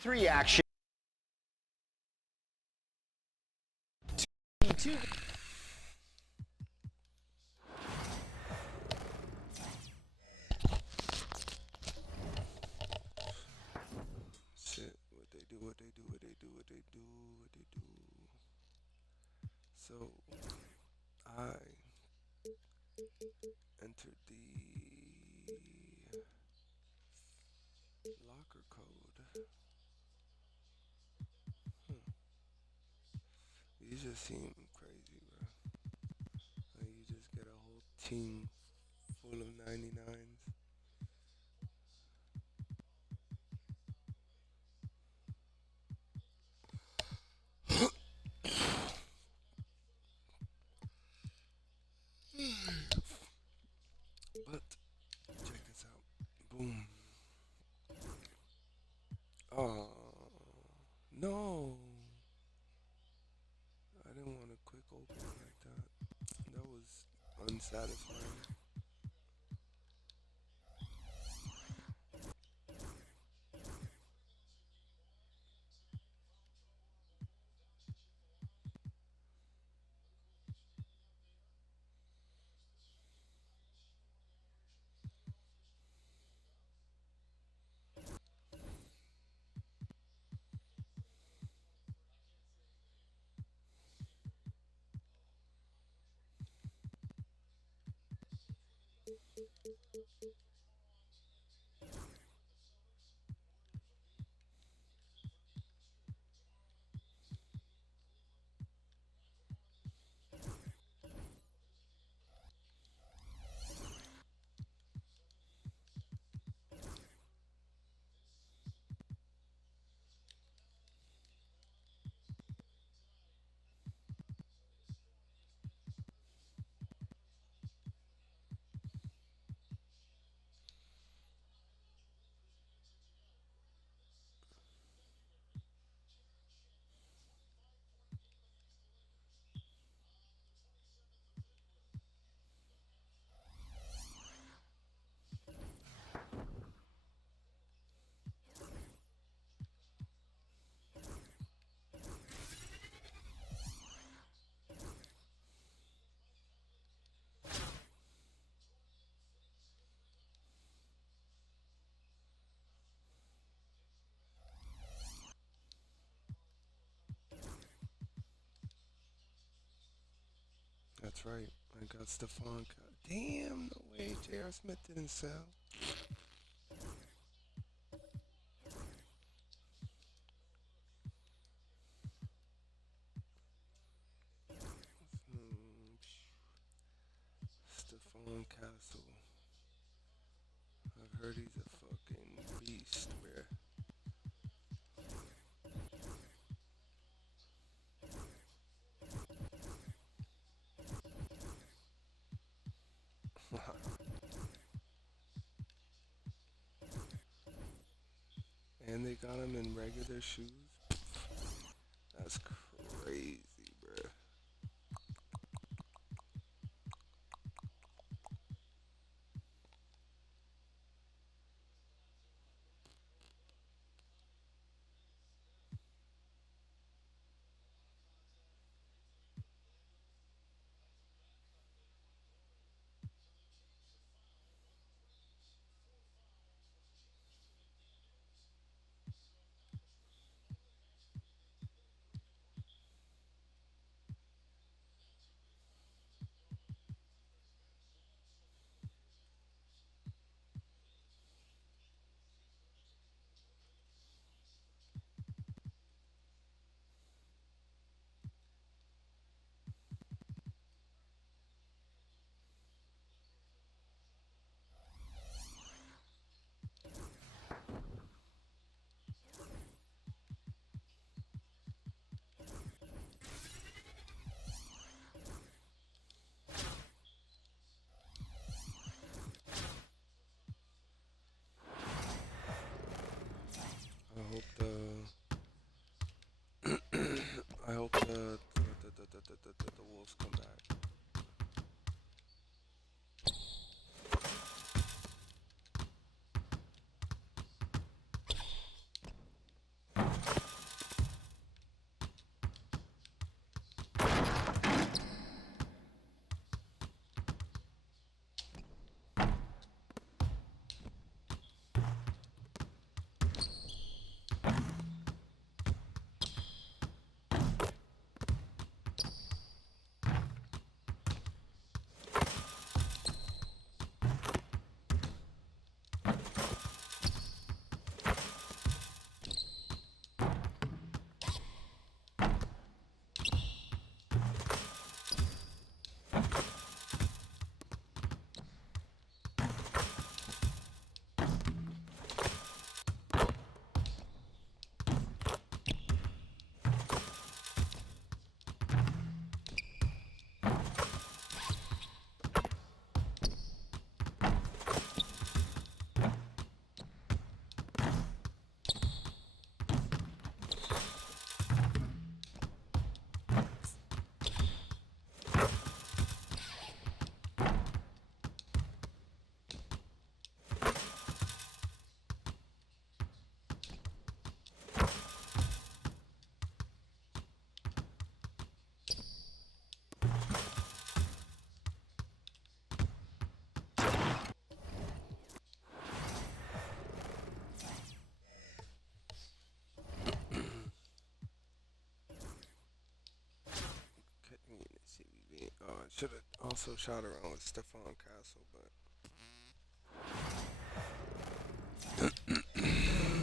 Three action. Two. Shit, what they do, what they do, what they do, what they do, what they do. So I entered the locker code. Hmm. These just seem crazy, bro. Like you just get a whole team full of 99s. But check this out. Boom. Oh no. I didn't want a quick open like that. That was unsatisfying. That's right. I got Stephon. Damn, no way. J.R. Smith didn't sell. Hmm, Stephon Castle. I've heard he's a fucking beast, bruh. And they got him in regular shoes. That's crazy, bruh. should have also shot around with Stephon Castle, but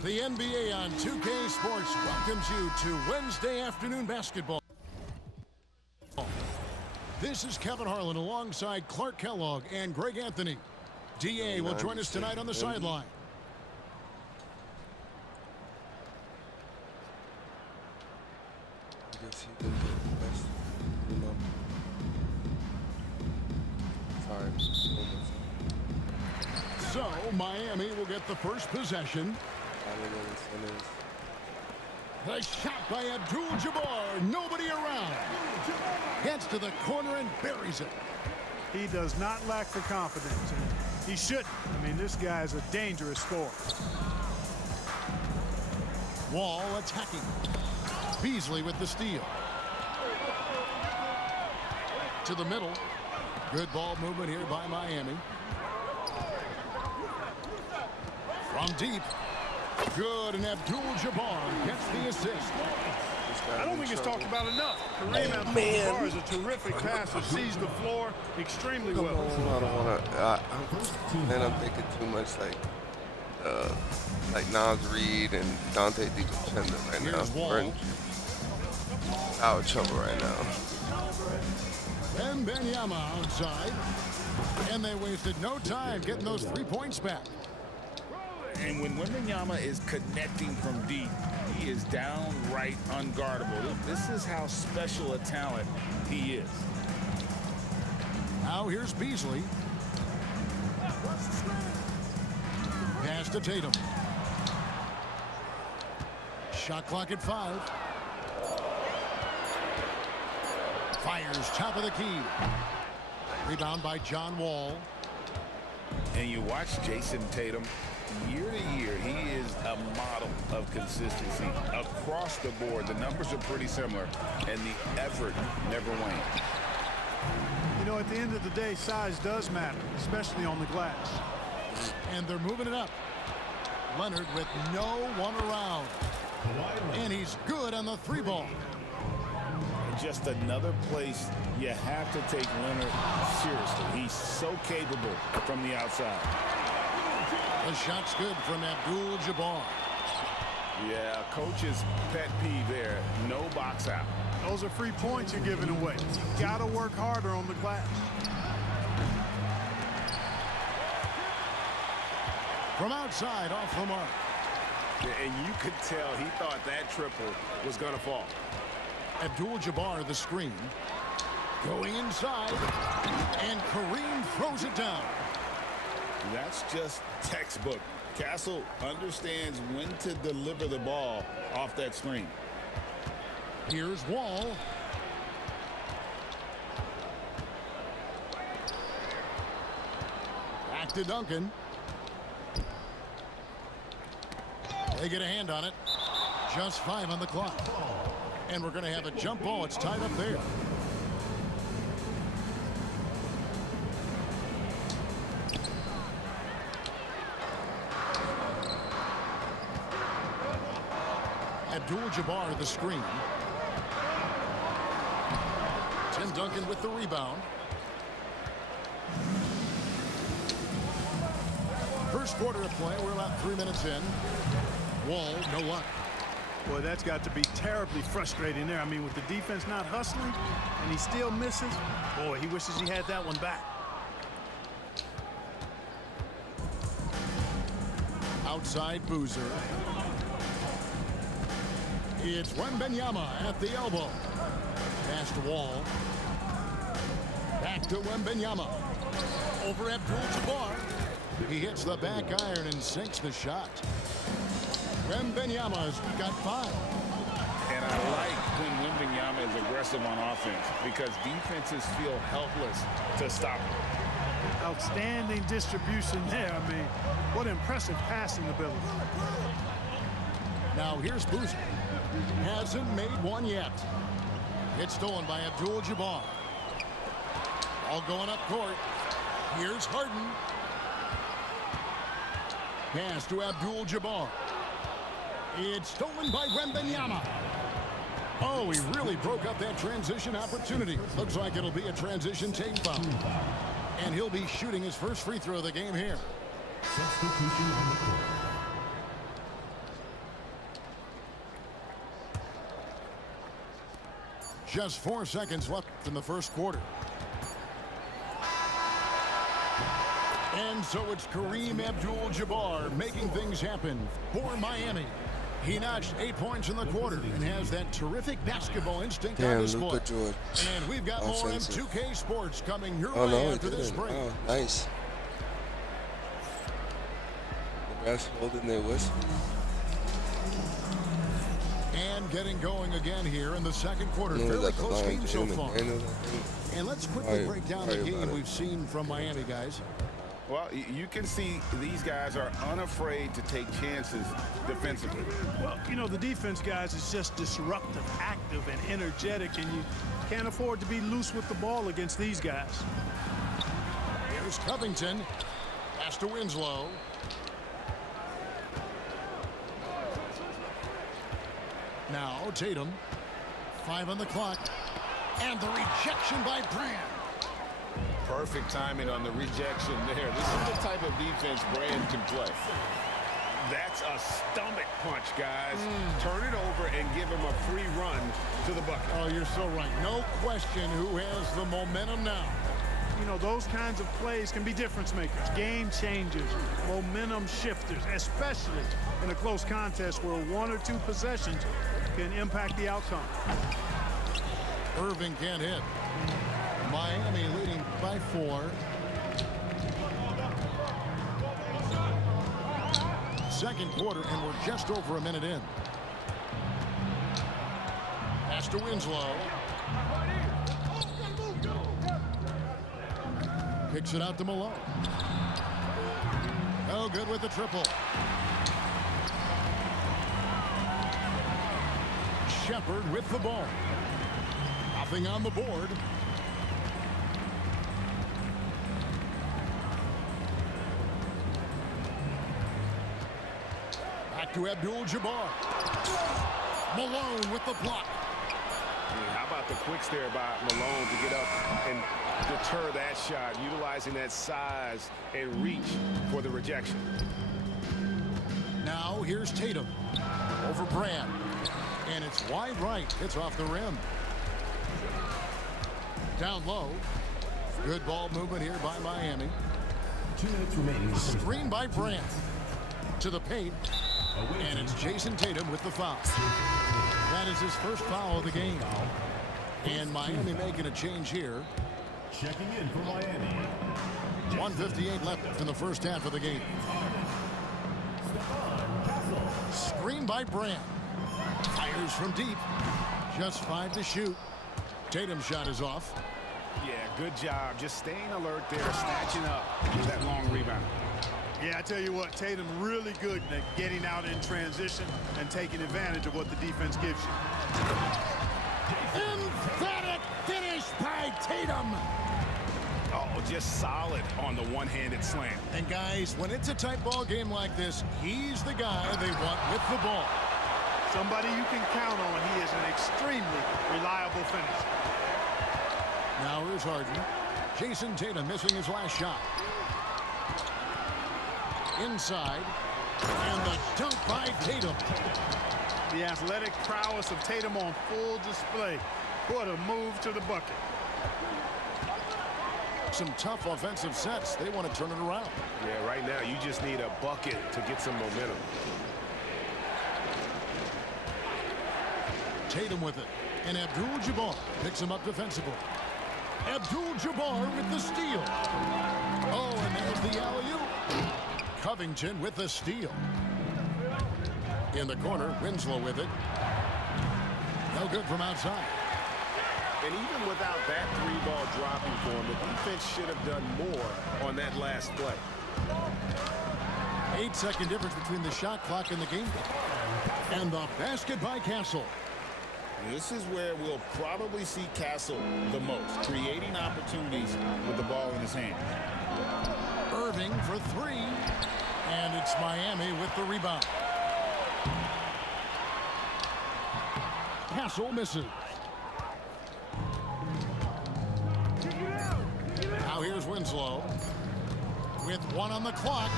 The NBA on 2K Sports welcomes you to Wednesday afternoon basketball. This is Kevin Harlan alongside Clark Kellogg and Greg Anthony. DA will join us tonight on the sideline. I guess he didn't get the best. Sorry. So, Miami will get the first possession. The shot by Abdul-Jabbar. Nobody around. Gets to the corner and buries it. He does not lack the confidence, and he shouldn't. I mean, this guy is a dangerous scorer. Wall attacking. Beasley with the steal. To the middle. Good ball movement here by Miami. From deep. Good, and Abdul-Jabbar gets the assist. I don't think it's talked about enough. Kareem Abdul-Jabbar is a terrific passer, sees the floor extremely well. I don't want to. Then I'm thinking too much like Nas Reed and Dante DiVincenzo right now. We're in out of trouble right now. Wembanyama outside, and they wasted no time getting those 3 points back. And when Wembanyama is connecting from deep, he is downright unguardable. This is how special a talent he is. Now here's Beasley. Pass to Tatum. Shot clock at 5. Fires top of the key. Rebound by John Wall. And you watch Jason Tatum. Year to year, he is a model of consistency. Across the board, the numbers are pretty similar, and the effort never wanes. You know, at the end of the day, size does matter, especially on the glass. And they're moving it up. Leonard with no one around. And he's good on the 3 ball. Just another place you have to take Leonard seriously. He's so capable from the outside. The shot's good from Abdul-Jabbar. Yeah, coach's pet peeve there. No box out. Those are free points you're giving away. You got to work harder on the glass. From outside, off the mark. And you could tell he thought that triple was going to fall. Abdul-Jabbar the screen. Going inside. And Kareem throws it down. That's just textbook. Castle understands when to deliver the ball off that screen. Here's Wall. Back to Duncan. They get a hand on it. Just 5 on the clock. And we're going to have a jump ball. It's tied up there. Abdul-Jabbar the screen. Tim Duncan with the rebound. First quarter of play. We're about 3 minutes in. Wall, no luck. Boy, that's got to be terribly frustrating there. I mean, with the defense not hustling and he still misses, boy, he wishes he had that one back. Outside Boozer. It's Wembanyama at the elbow. Pass to Wall. Back to Wembanyama. Over Abdul-Jabbar. He hits the back iron and sinks the shot. Wembanyama's got 5. And I like when Wembanyama is aggressive on offense because defenses feel helpless to stop him. Outstanding distribution there. I mean, what impressive passing ability. Now here's Boozer. Hasn't made one yet. It's stolen by Abdul-Jabbar. All going up court. Here's Harden. Pass to Abdul-Jabbar. It's stolen by Wembanyama. Oh, he really broke up that transition opportunity. Looks like it'll be a transition take foul. And he'll be shooting his first free throw of the game here. Substitution on the court. Just 4 seconds left in the first quarter. And so it's Kareem Abdul-Jabbar making things happen for Miami. He notched 8 points in the quarter and has that terrific basketball instinct on Damn, display. Luka George. And we've got more Offensive. M2K Sports coming your Oh, way no, he after this didn't. break. Oh, nice. The refs holding their whistle. And getting going again here in the second quarter. I knew Fairly that the close line game so jam and far. I knew that thing. And let's quickly Sorry- break down sorry the about game it. we've seen from Miami, guys. Well, you can see these guys are unafraid to take chances defensively. Well, you know, the defense, guys, is just disruptive, active, and energetic, and you can't afford to be loose with the ball against these guys. Here's Covington. Pass to Winslow. Now Tatum. 5 on the clock. And the rejection by Brand. Perfect timing on the rejection there. This is the type of defense Brand can play. That's a stomach punch, guys. Turn it over and give him a free run to the bucket. Oh, you're so right. No question who has the momentum now. You know, those kinds of plays can be difference makers, game changers, momentum shifters, especially in a close contest where 1 or 2 possessions can impact the outcome. Irving can't hit. Miami leading by 4. Second quarter, and we're just over a minute in. Pass to Winslow. Kicks it out to Malone. Oh, good with the triple. Shepard with the ball. Nothing on the board. Back to Abdul-Jabbar. Malone with the block. How about the quick stare by Malone to get up and deter that shot, utilizing that size and reach for the rejection. Now here's Tatum over Brand. And it's wide right. It's off the rim. Down low. Good ball movement here by Miami. 2 minutes remaining. Screen by Brand. To the paint. And it's Jason Tatum with the foul. That is his first foul of the game. And Miami making a change here. Checking in for Miami. 1:58 left in the first half of the game. Screen by Brand. Fires from deep. Just 5 to shoot. Tatum's shot is off. Yeah, good job. Just staying alert there, snatching up that long rebound. Yeah, I tell you what, Tatum really good at getting out in transition and taking advantage of what the defense gives you. Emphatic finish by Tatum. Oh, just solid on the one-handed slam. And guys, when it's a tight ball game like this, he's the guy they want with the ball. Somebody you can count on. He is an extremely reliable finisher. Now here's Harden. Jason Tatum missing his last shot. Inside. And the dunk by Tatum. The athletic prowess of Tatum on full display. What a move to the bucket. Some tough offensive sets. They want to turn it around. Yeah, right now you just need a bucket to get some momentum. Tatum with it. And Abdul-Jabbar picks him up defensively. Abdul-Jabbar with the steal. Oh, and there's the alley-oop. Covington with the steal. In the corner, Winslow with it. No good from outside. And even without that 3-ball dropping for him, the defense should have done more on that last play. 8-second difference between the shot clock and the game clock. And the basket by Castle. This is where we'll probably see Castle the most, creating opportunities with the ball in his hand. Irving for 3. And it's Miami with the rebound. Castle misses. Now here's Winslow with 1 on the clock.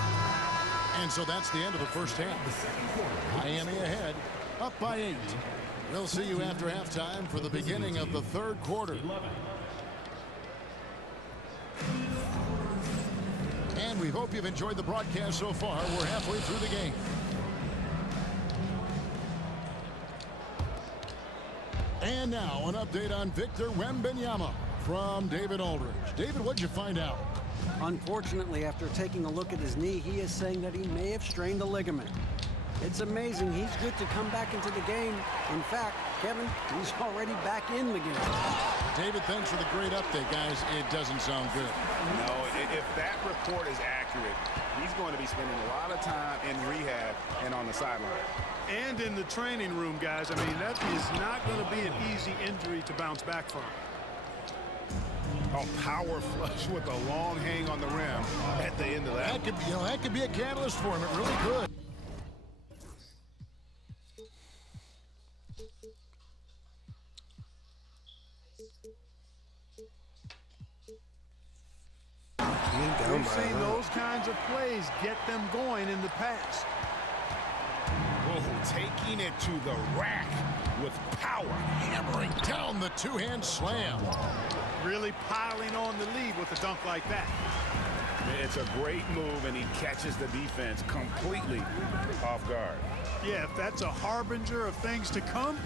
And so that's the end of the first half. Miami ahead, up by 8. We'll see you after halftime for the beginning of the third quarter. And we hope you've enjoyed the broadcast so far. We're halfway through the game. And now an update on Victor Wembanyama from David Aldridge. David, what'd you find out? Unfortunately, after taking a look at his knee, he is saying that he may have strained a ligament. It's amazing. He's good to come back into the game. In fact, Kevin, he's already back in the game. David, thanks for the great update, guys. It doesn't sound good. No, if that report is accurate, he's going to be spending a lot of time in rehab and on the sideline. And in the training room, guys. I mean, that is not going to be an easy injury to bounce back from. A power flush with a long hang on the rim at the end of that. That could be a catalyst for him. It really could. We've seen those kinds of plays get them going in the past. Whoa, taking it to the rack with power. Hammering down the two-hand slam. Really piling on the lead with a dunk like that. It's a great move, and he catches the defense completely off guard. Yeah, if that's a harbinger of things to come,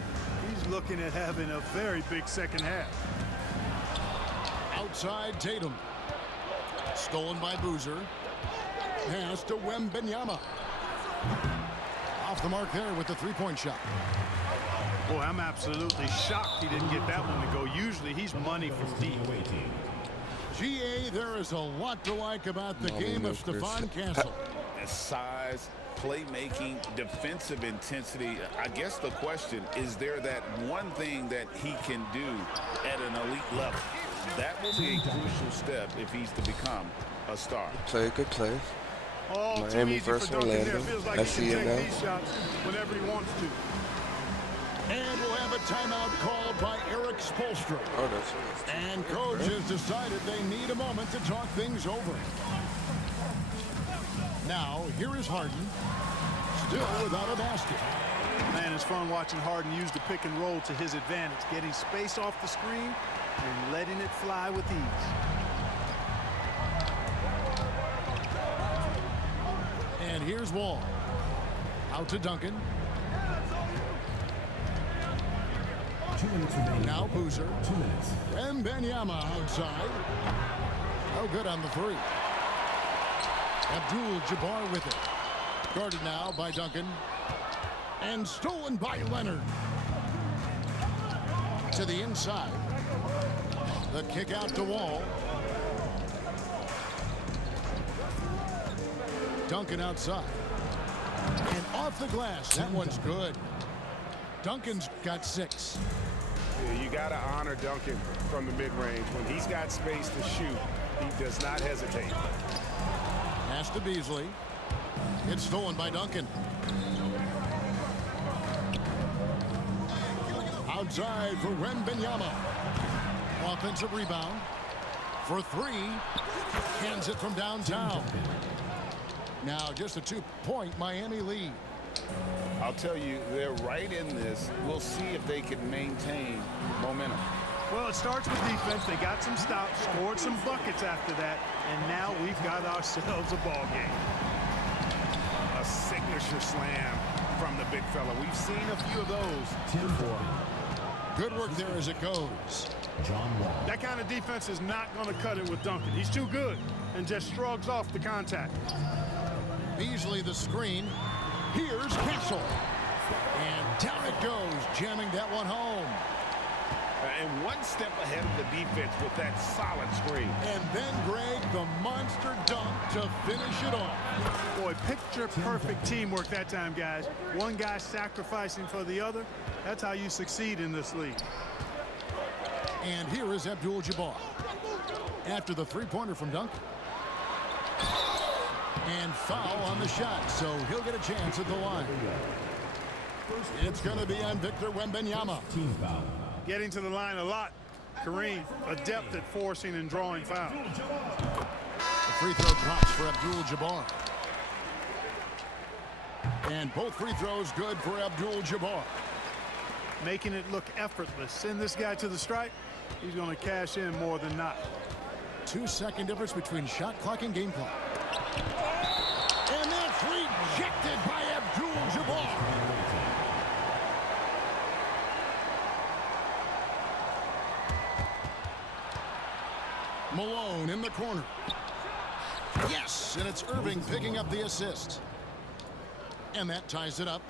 he's looking at having a very big second half. Outside Tatum. Stolen by Boozer. Pass to Wembanyama. Off the mark there with the three-point shot. Boy, I'm absolutely shocked he didn't get that one to go. Usually he's money from deep. GA, there is a lot to like about the game of Stephon Castle. His size, playmaking, defensive intensity. I guess the question, is there that one thing that he can do at an elite level? That will be a crucial step if he's to become a star. Good play. Oh, Miami versus Orlando. Like I see it now. These shots whenever he wants to. And we'll have a timeout called by Eric Spoelstra. Oh, that's And coach has decided they need a moment to talk things over. Now, here is Harden, still without a basket. Man, it's fun watching Harden use the pick and roll to his advantage, getting space off the screen and letting it fly with ease. And here's Wall. Out to Duncan. 2 minutes remaining. Now Boozer. 2 minutes. Wembanyama outside. Oh, good on the three. Abdul-Jabbar with it. Guarded now by Duncan. And stolen by Leonard. To the inside. The kick out to Wall. Duncan outside. And off the glass. That one's good. Duncan's got 6. You got to honor Duncan from the mid-range. When he's got space to shoot, he does not hesitate. Pass to Beasley. It's stolen by Duncan. Outside for Wembanyama. Offensive rebound. For 3. Hands it from downtown. Now just a 2-point Miami lead. I'll tell you, they're right in this. We'll see if they can maintain momentum. Well, it starts with defense. They got some stops, scored some buckets after that, and now we've got ourselves a ball game. A signature slam from the big fella. We've seen a few of those. 10-4. Good work there as it goes. John Wall. That kind of defense is not going to cut it with Duncan. He's too good and just shrugs off the contact. Beasley the screen. Here's Castle. And down it goes, jamming that one home. And one step ahead of the defense with that solid screen. And then Greg, the monster dunk to finish it off. Boy, picture perfect teamwork that time, guys. One guy sacrificing for the other. That's how you succeed in this league. And here is Abdul-Jabbar. After the three-pointer from Duncan. And foul on the shot, so he'll get a chance at the line. It's going to be on Victor Wembanyama. Team foul. Getting to the line a lot. Kareem, adept at forcing and drawing fouls. The free throw drops for Abdul-Jabbar. And both free throws good for Abdul-Jabbar. Making it look effortless. Send this guy to the stripe. He's going to cash in more than not. 2-second difference between shot clock and game clock. And that's rejected by Abdul-Jabbar. Malone in the corner. Yes, and it's Irving picking up the assist. And that ties it up.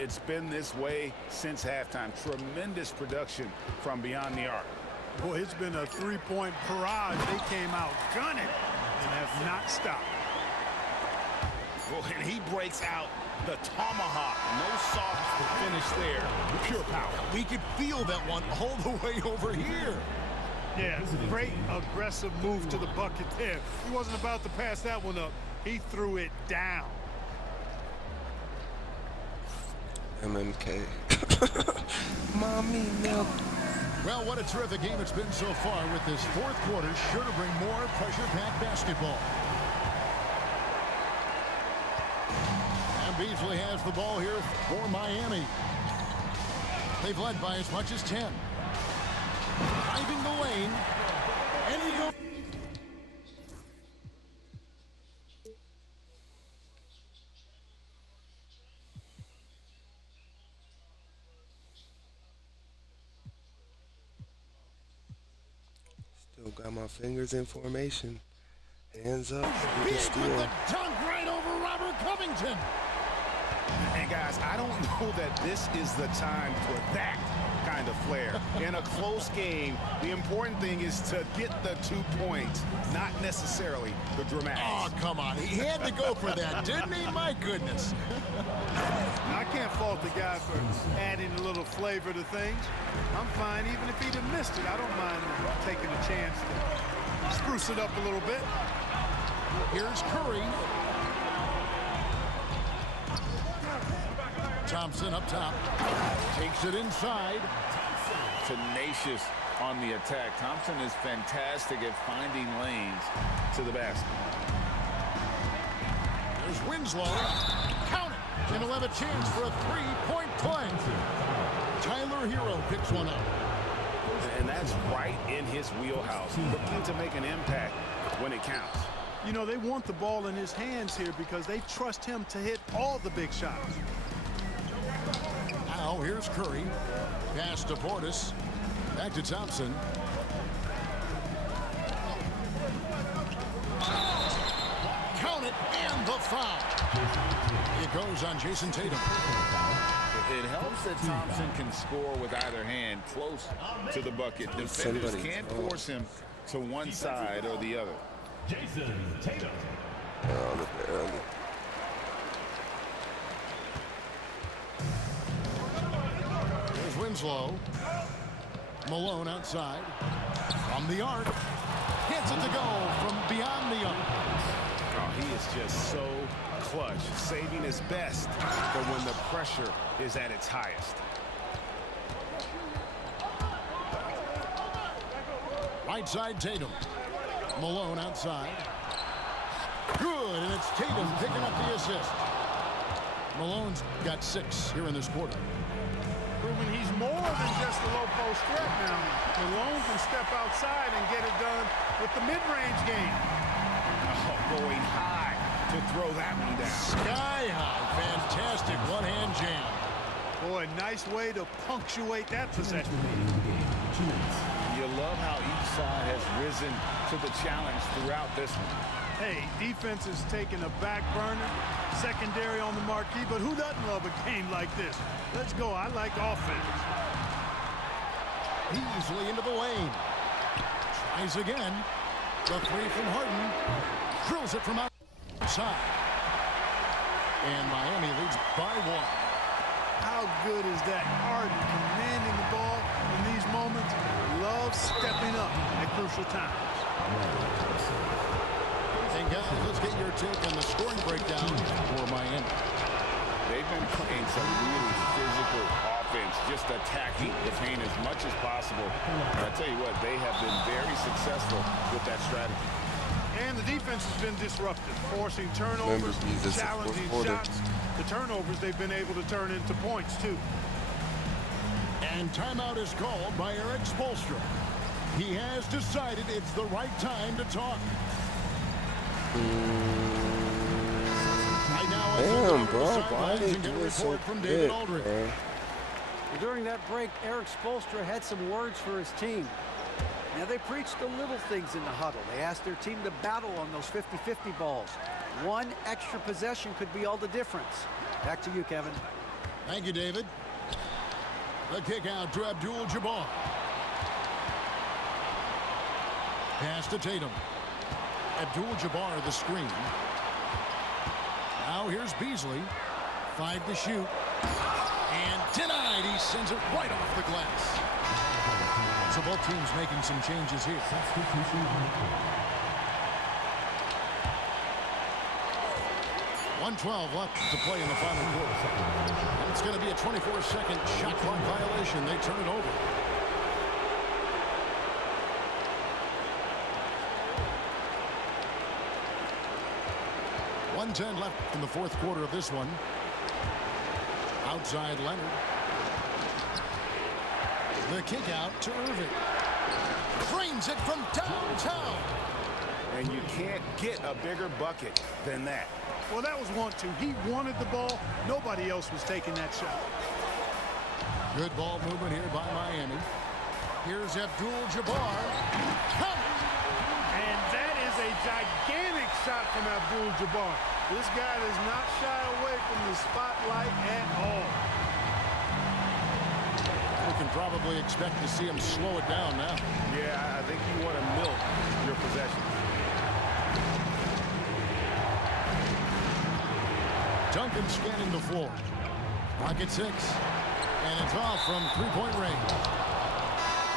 It's been this way since halftime. Tremendous production from beyond the arc. Boy, it's been a three-point barrage. They came out gunning and have not stopped. Well, and he breaks out the tomahawk. No soft finish there. Pure power. We could feel that one all the way over here. Yeah, great aggressive move to the bucket there. He wasn't about to pass that one up. He threw it down. MMK. Mommy milk. Well, what a terrific game it's been so far, with this fourth quarter sure to bring more pressure-packed basketball. And Beasley has the ball here for Miami. They've led by as much as 10. Driving the lane, and he goes. Still got my fingers in formation. Hands up. Big with the dunk right over Robert Covington. And guys, I don't know that this is the time for that kind of flair. In a close game, the important thing is to get the 2 points, not necessarily the dramatics. Oh, come on. He had to go for that, didn't he? My goodness. I can't fault the guy for adding a little flavor to things. I'm fine even if he'd have missed it. I don't mind taking a chance to spruce it up a little bit. Here's Curry. Thompson up top. Takes it inside. Tenacious on the attack. Thompson is fantastic at finding lanes to the basket. There's Winslow. Count it. And he'll have a chance for a three-point play. Tyler Hero picks one up. And that's right in his wheelhouse. Looking to make an impact when it counts. You know, they want the ball in his hands here because they trust him to hit all the big shots. Now here's Curry. Pass to Portis. Back to Thompson. Count it, and the foul. It goes on Jason Tatum. It helps that Thompson can score with either hand close to the bucket. Defenders can't force him to one side or the other. Jason Tatum. Early. There's Winslow. Malone outside. From the arc. Hits it to go from beyond the arc. Oh, he is just so clutch, saving his best for when the pressure is at its highest. Right side Tatum. Malone outside. Good, and it's Tatum picking up the assist. Malone's got 6 here in this quarter. Proving he's more than just a low post threat now. Malone can step outside and get it done with the mid-range game. Oh, going high to throw that one down. Sky high, fantastic one-hand jam. Boy, nice way to punctuate that possession. Remaining in the game. 2 minutes. You love how each side has risen to the challenge throughout this one. Hey, defense is taking a back burner, secondary on the marquee, but who doesn't love a game like this? Let's go. I like offense. Easily into the lane. Tries again. The three from Harden. Drills it from outside. And Miami leads by 1. How good is that? Harden commanding the ball in these moments. Loves stepping up at crucial times. And guys, let's get your take on the scoring breakdown for Miami. They've been playing some really physical offense, just attacking the paint as much as possible. And I tell you what, they have been very successful with that strategy. And the defense has been disruptive, forcing turnovers, challenging shots. The turnovers they've been able to turn into points, too. And timeout is called by Eric Spoelstra. He has decided it's the right time to talk. Damn, bro, why they do it so quick, bro? During that break, Eric Spoelstra had some words for his team. Now, they preached the little things in the huddle. They asked their team to battle on those 50-50 balls. One extra possession could be all the difference. Back to you, Kevin. Thank you, David. The kick out to Abdul-Jabbar. Pass to Tatum. Abdul-Jabbar the screen. Now here's Beasley. 5 to shoot. And denied. He sends it right off the glass. So both teams making some changes here. 1:12 left to play in the final quarter. And it's going to be a 24-second shot clock violation. They turn it over. .110 left in the fourth quarter of this one. Outside Leonard. The kick out to Irving. Frames it from downtown. And you can't get a bigger bucket than that. Well, that was 1-2. He wanted the ball. Nobody else was taking that shot. Good ball movement here by Miami. Here's Abdul-Jabbar. And that is a gigantic shot from Abdul-Jabbar. This guy does not shy away from the spotlight at all. We can probably expect to see him slow it down now. Yeah, I think you want to milk your possessions. Duncan scanning the floor. Clock at 6. And it's off from three-point range.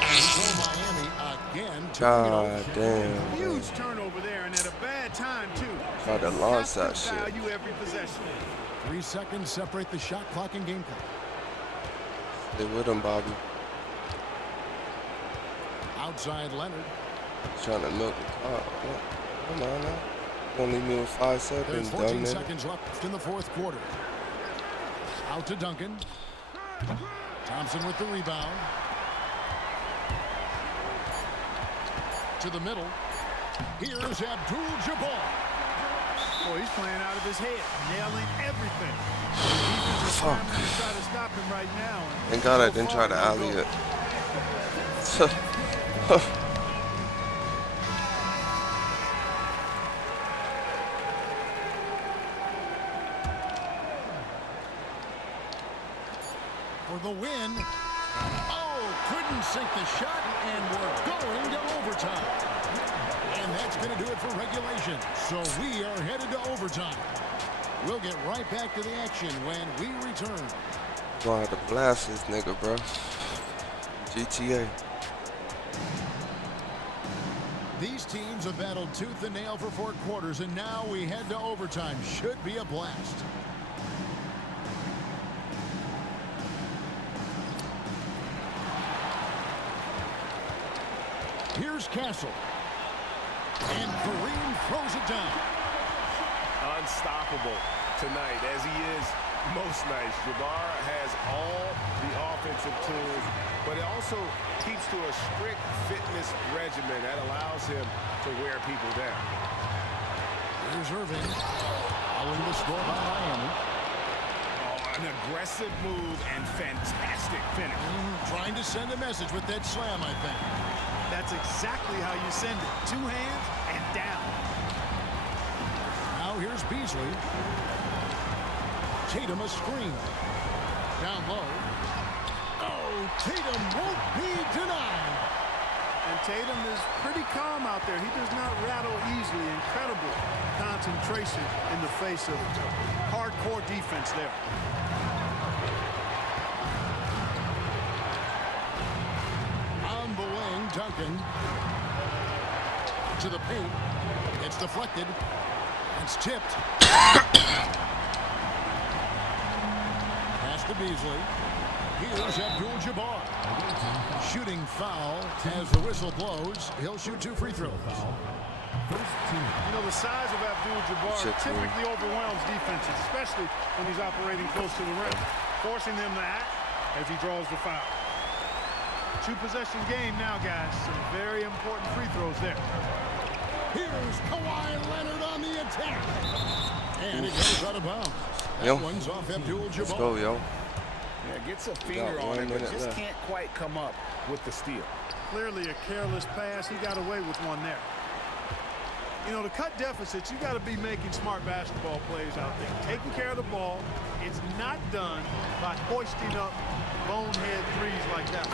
And so Miami again. God damn. Huge turnover there, and at a bad time, too. Tried to launch that shit. Value every possession. 3 seconds separate the shot clock and game clock. Stay with him, Bobby. Outside Leonard. Trying to milk the clock. Come on now. Gonna leave me with 5 seconds. There's 14 seconds left in the fourth quarter. Out to Duncan. Thompson with the rebound. To the middle. Here's Abdul-Jabbar. Boy, he's playing out of his head, nailing everything. Fuck. Try to stop him right now. Thank God I didn't try to alley it. For the win. Oh, couldn't sink the shot, and we're going to overtime. And that's going to do it for regulation. So we are headed to overtime. We'll get right back to the action when we return. Gonna have to blast this nigga, bro. GTA. These teams have battled tooth and nail for 4 quarters, and now we head to overtime. Should be a blast. Here's Castle. And Kareem throws it down. Unstoppable tonight, as he is most nights. Jabbar has all the offensive tools, but it also keeps to a strict fitness regimen that allows him to wear people down. Here's Irving. Following the score by Miami. Oh, an aggressive move and fantastic finish. Trying to send a message with that slam, I think. That's exactly how you send it. 2 hands and down. Now here's Beasley. Tatum a screen. Down low. Oh, Tatum won't be denied. And Tatum is pretty calm out there. He does not rattle easily. Incredible concentration in the face of hardcore defense there. On the wing, Duncan. To the paint. It's deflected. It's tipped. to Beasley. Here's Abdul-Jabbar. Shooting foul as the whistle blows. He'll shoot 2 free throws. First team. You know, the size of Abdul-Jabbar Shit, typically overwhelms defenses, especially when he's operating close to the rim, forcing them to act as he draws the foul. 2-possession game now, guys. Some very important free throws there. Here's Kawhi Leonard on the attack. And it goes out of bounds. That Yo. one's off Abdul-Jabbar. Let's go, yo. Yeah, gets a finger got on 1 it, but minute just left. can't quite come up with the steal. Clearly a careless pass. He got away with one there. You know, to cut deficits, you got to be making smart basketball plays out there. Taking care of the ball. It's not done by hoisting up bonehead threes like that.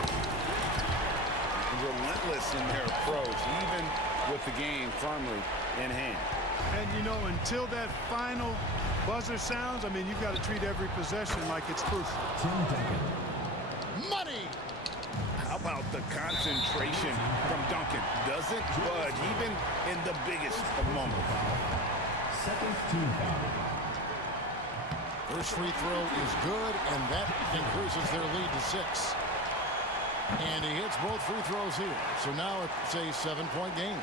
Relentless in their approach, even with the game firmly in hand. And, you know, until that final buzzer sounds, I mean, you've got to treat every possession like it's crucial. Tim Duncan. Money. How about the concentration from Duncan? Doesn't budge, even in the biggest of moments. Second team foul. First free throw is good, and that increases their lead to 6. And he hits both free throws here. So now it's a 7-point game.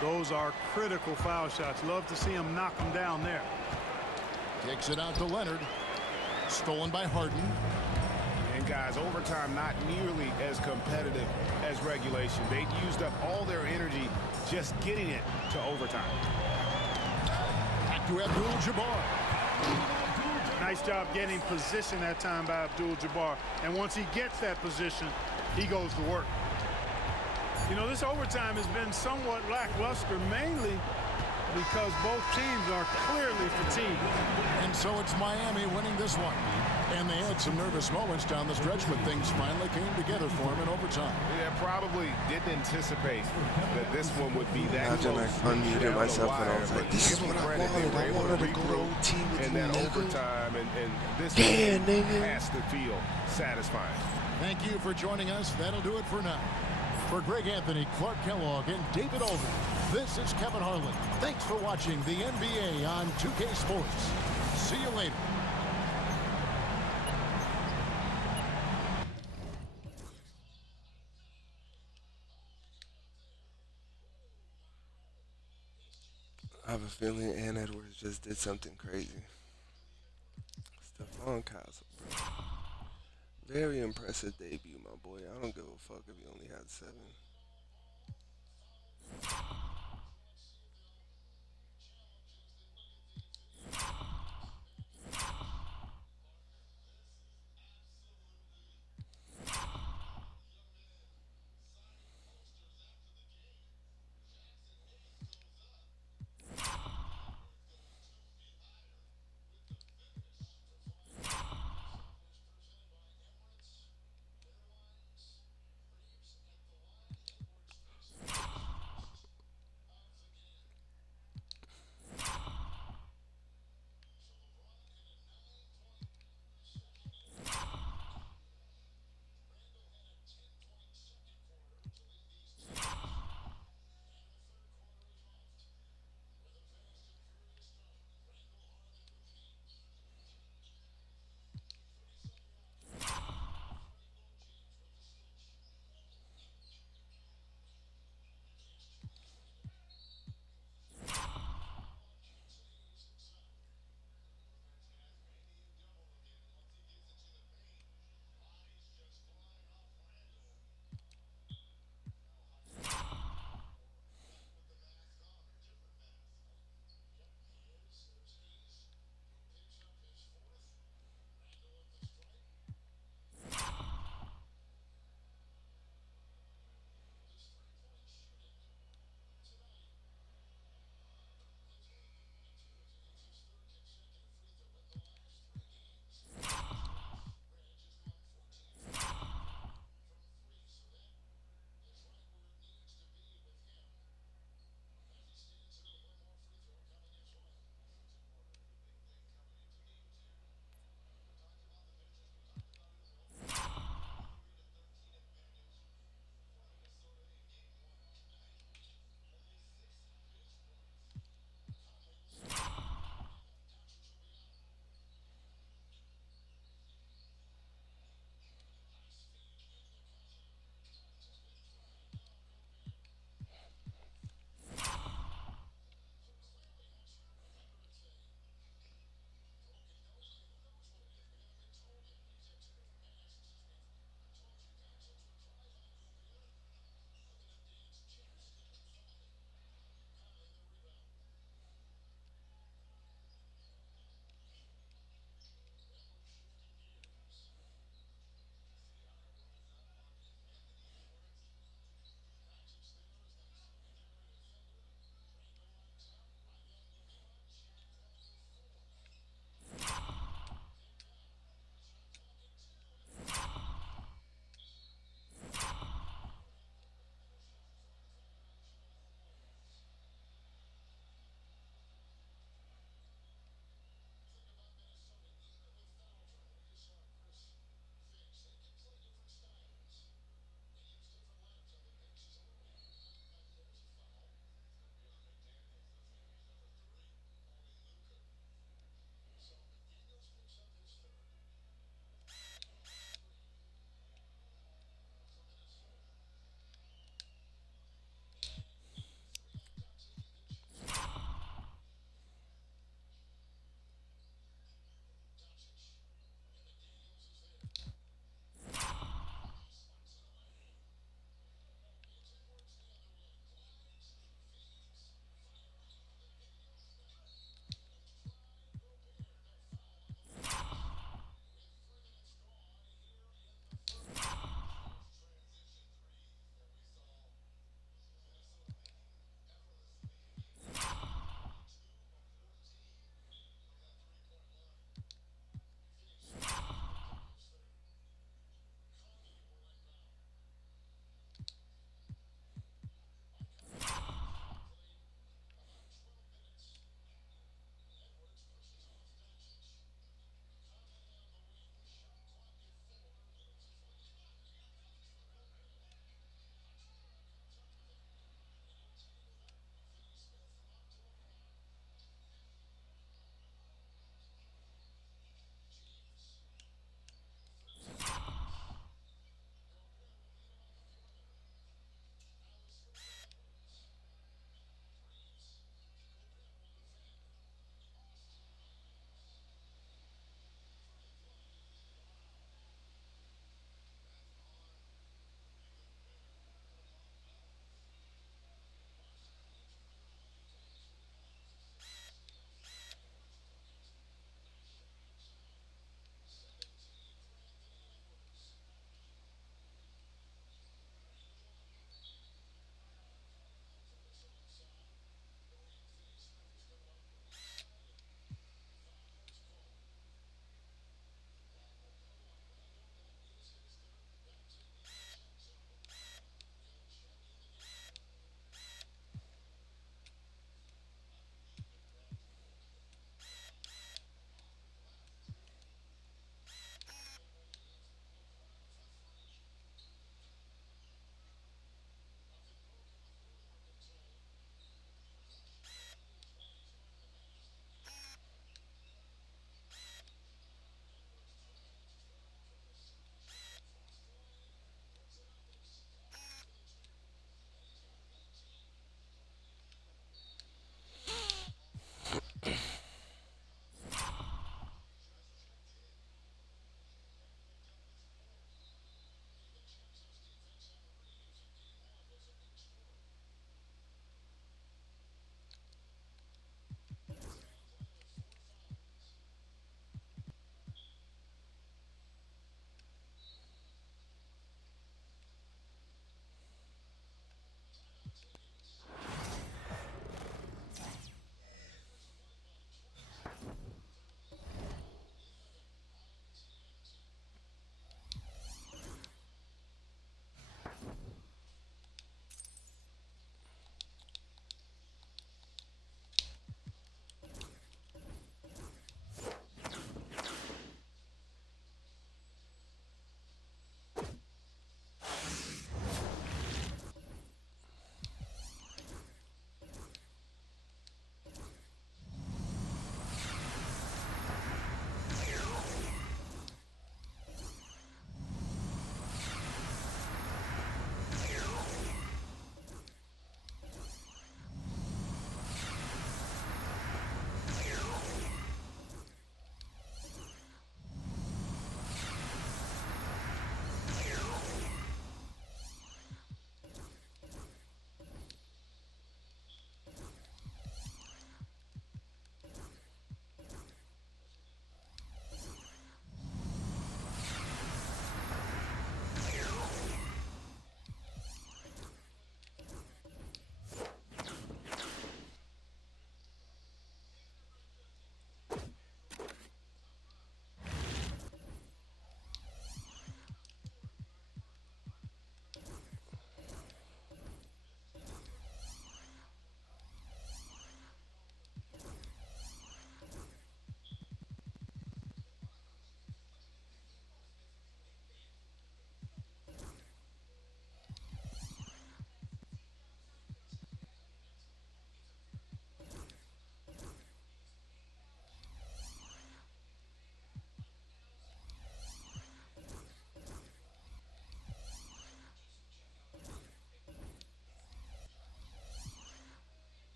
Those are critical foul shots. Love to see him knock them down there. Kicks it out to Leonard. Stolen by Harden. And guys, overtime not nearly as competitive as regulation. They used up all their energy just getting it to overtime. Back to Abdul-Jabbar. Nice job getting position that time by Abdul-Jabbar. And once he gets that position, he goes to work. You know, this overtime has been somewhat lackluster, mainly because both teams are clearly fatigued. And so it's Miami winning this one. And they had some nervous moments down the stretch, but things finally came together for them in overtime. Yeah, probably didn't anticipate that this one would be that Imagine I close. unmuted Down the myself and I wire, was but like, this is give what them I credit, they wanted. were I able wanted to go regroup to OT with in me, that nigga. overtime, and this Damn, one nigga. has to feel satisfying. Thank you for joining us. That'll do it for now. For Greg Anthony, Clark Kellogg, and David Aldridge, this is Kevin Harlan. Thanks for watching the NBA on 2K Sports. See you later. I have a feeling Ann Edwards just did something crazy. Stephon Castle, bro. Very impressive debut, my boy. I don't give a fuck if he only had 7.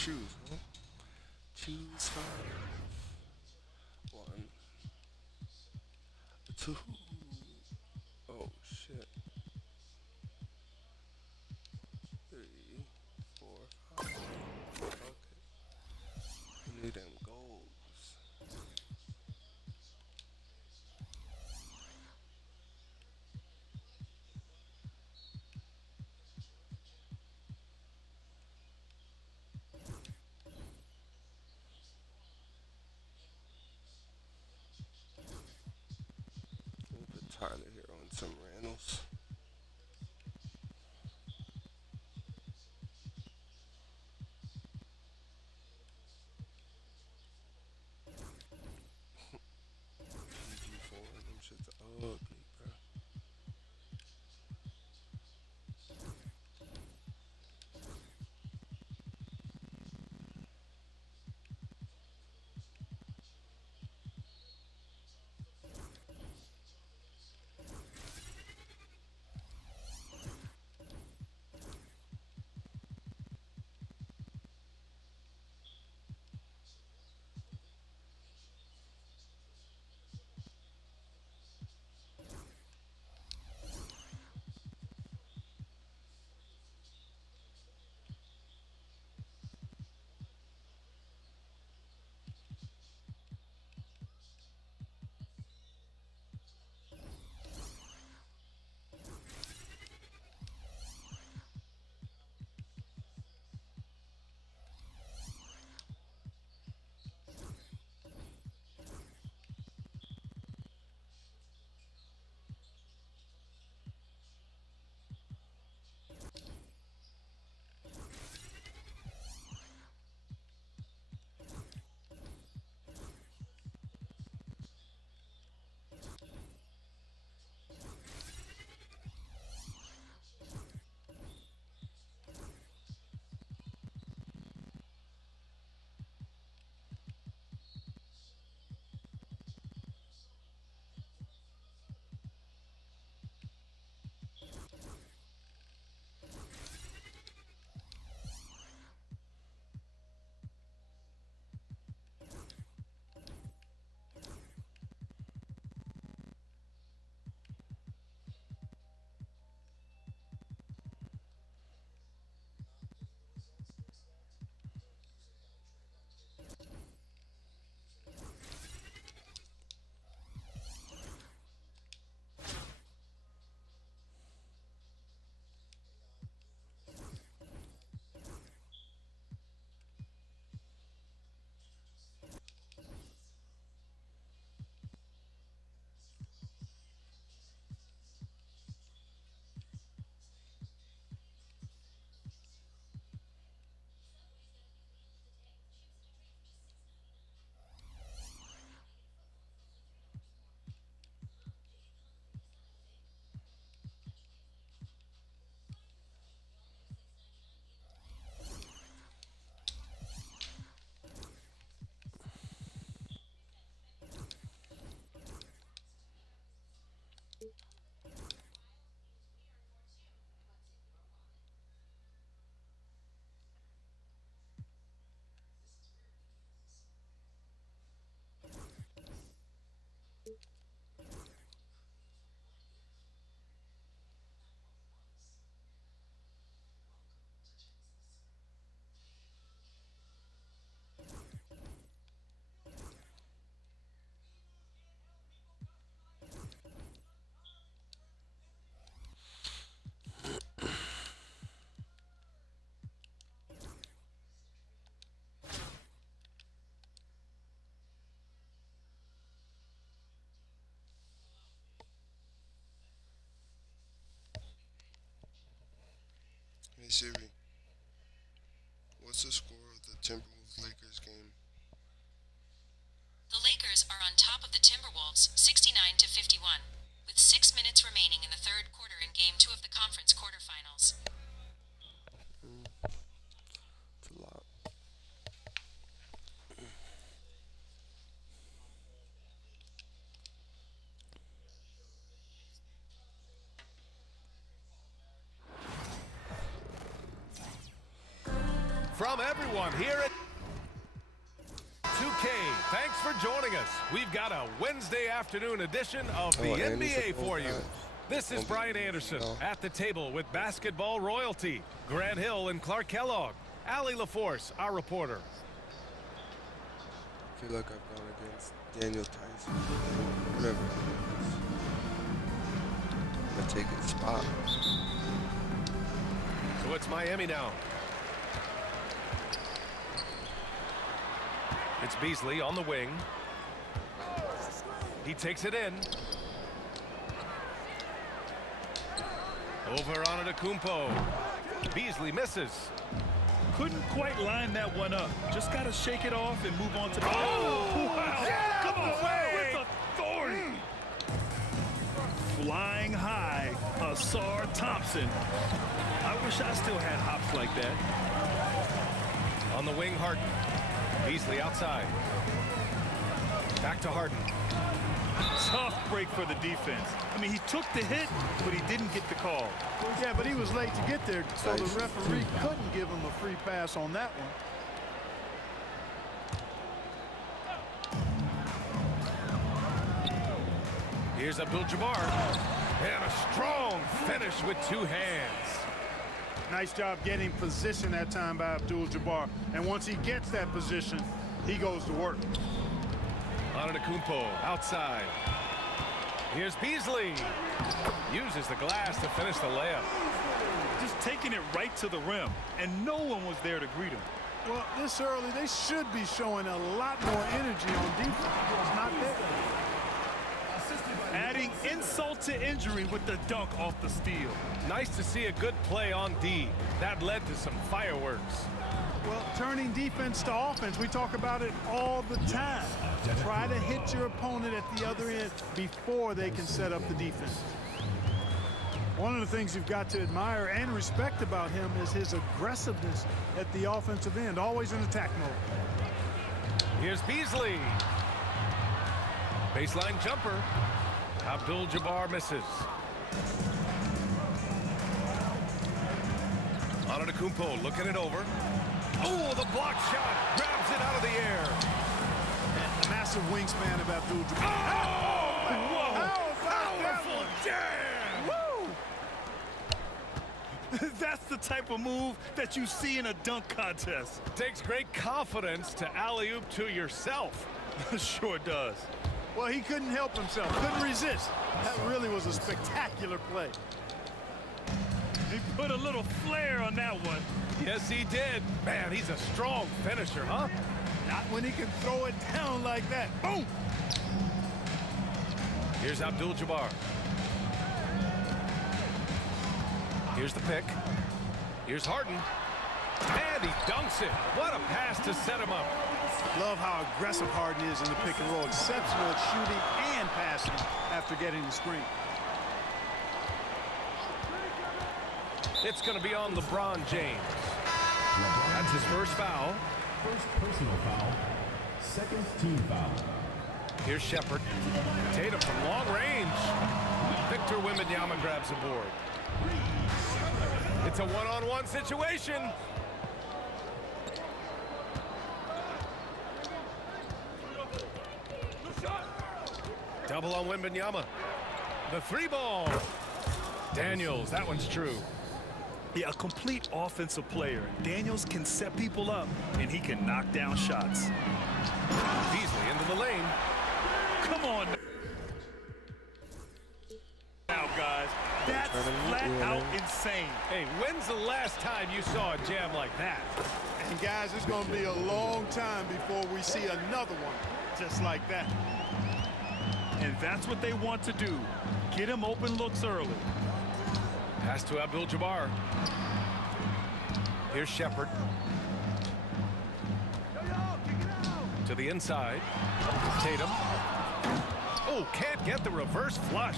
shoes, huh? Choose 5. 1, 2. Oh shit. 3, 4, 5. Okay. I need them goals. Let me put Tyler here on some Randalls. PG4, them shit's ugly, bro. Hey Siri, what's the score of the Timberwolves Lakers game? The Lakers are on top of the Timberwolves 69 to 51, with 6 minutes remaining in the third quarter in Game 2 of the conference quarterfinals. It's a lot. from everyone here at 2K. Thanks for joining us. We've got a Wednesday afternoon edition of the NBA for you. This is Brian Anderson at the table with basketball royalty, Grant Hill and Clark Kellogg. Allie LaForce, our reporter. I feel like I've gone against Daniel Tyson. Whatever. I'm gonna take his spot. So it's Miami now. It's Beasley on the wing. He takes it in. Over on Antetokounmpo. Beasley misses. Couldn't quite line that one up. Just got to shake it off and move on to the wow. Come on, with authority. Flying high, Asar Thompson. I wish I still had hops like that. On the wing, Harden. Beasley outside. Back to Harden. Tough break for the defense. I mean, he took the hit, but he didn't get the call. Yeah, but he was late to get there, so the referee couldn't give him a free pass on that one. Here's Abdul-Jabbar. And a strong finish with two hands. Nice job getting position that time by Abdul-Jabbar. And once he gets that position, he goes to work. Antetokounmpo outside. Here's Beasley. Uses the glass to finish the layup. Just taking it right to the rim, and no one was there to greet him. Well, this early, they should be showing a lot more energy on defense. It's not there. Adding insult to injury with the dunk off the steal. Nice to see a good play on D. That led to some fireworks. Well, turning defense to offense, we talk about it all the time. Try to hit your opponent at the other end before they can set up the defense. One of the things you've got to admire and respect about him is his aggressiveness at the offensive end, always in attack mode. Here's Beasley. Baseline jumper. Abdul-Jabbar misses. Antetokounmpo looking it over. Oh, the block shot. Grabs it out of the air. And a massive wingspan of Abdul-Jabbar. Oh, powerful jam. Woo! That's the type of move that you see in a dunk contest. Takes great confidence to alley-oop to yourself. Sure does. Well, he couldn't help himself. Couldn't resist. That really was a spectacular play. He put a little flair on that one. Yes, he did. Man, he's a strong finisher, huh? Not when he can throw it down like that. Boom! Here's Abdul-Jabbar. Here's the pick. Here's Harden. And he dunks it. What a pass to set him up. Love how aggressive Harden is in the pick and roll. Exceptional at shooting and passing after getting the screen. It's going to be on LeBron James. That's his first foul. First personal foul. Second team foul. Here's Shepherd. Tatum from long range. Victor Wembanyama grabs the board. It's a one-on-one situation. Double on Wembanyama. The three ball. Daniels, that one's true. Yeah, a complete offensive player. Daniels can set people up, and he can knock down shots. Beasley into the lane. Come on. Now, guys, that's flat out insane. Hey, when's the last time you saw a jam like that? And guys, it's going to be a long time before we see another one just like that. And that's what they want to do. Get him open looks early. Pass to Abdul-Jabbar. Here's Shepherd. To the inside. Tatum. Oh, can't get the reverse flush.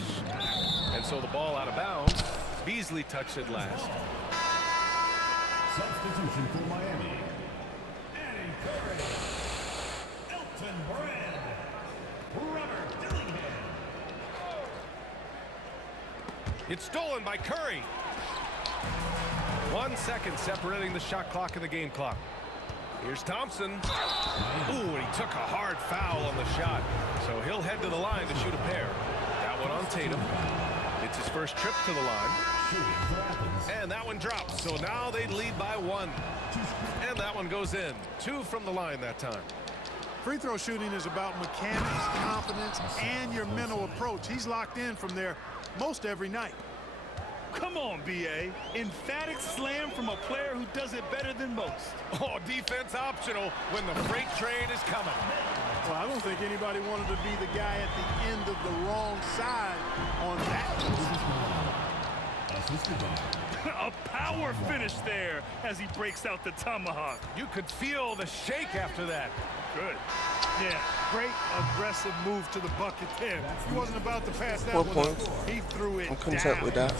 And so the ball out of bounds. Beasley touched it last. Substitution for Miami. Adding Curry. Elton Brand. Robert Dillingham. It's stolen by Curry. 1 second separating the shot clock and the game clock. Here's Thompson. Ooh, and he took a hard foul on the shot. So he'll head to the line to shoot a pair. That one on Tatum. It's his first trip to the line. And that one drops. So now they lead by 1. And that one goes in. 2 from the line that time. Free throw shooting is about mechanics, confidence, and your mental approach. He's locked in from there most every night. Come on, B.A. Emphatic slam from a player who does it better than most. Oh, defense optional when the freight train is coming. Well, I don't think anybody wanted to be the guy at the end of the wrong side on that. A power finish there as he breaks out the tomahawk. You could feel the shake after that. Good. Yeah, great aggressive move to the bucket there. He wasn't about to pass that 4 one points. up. He threw it I'm down. content with that.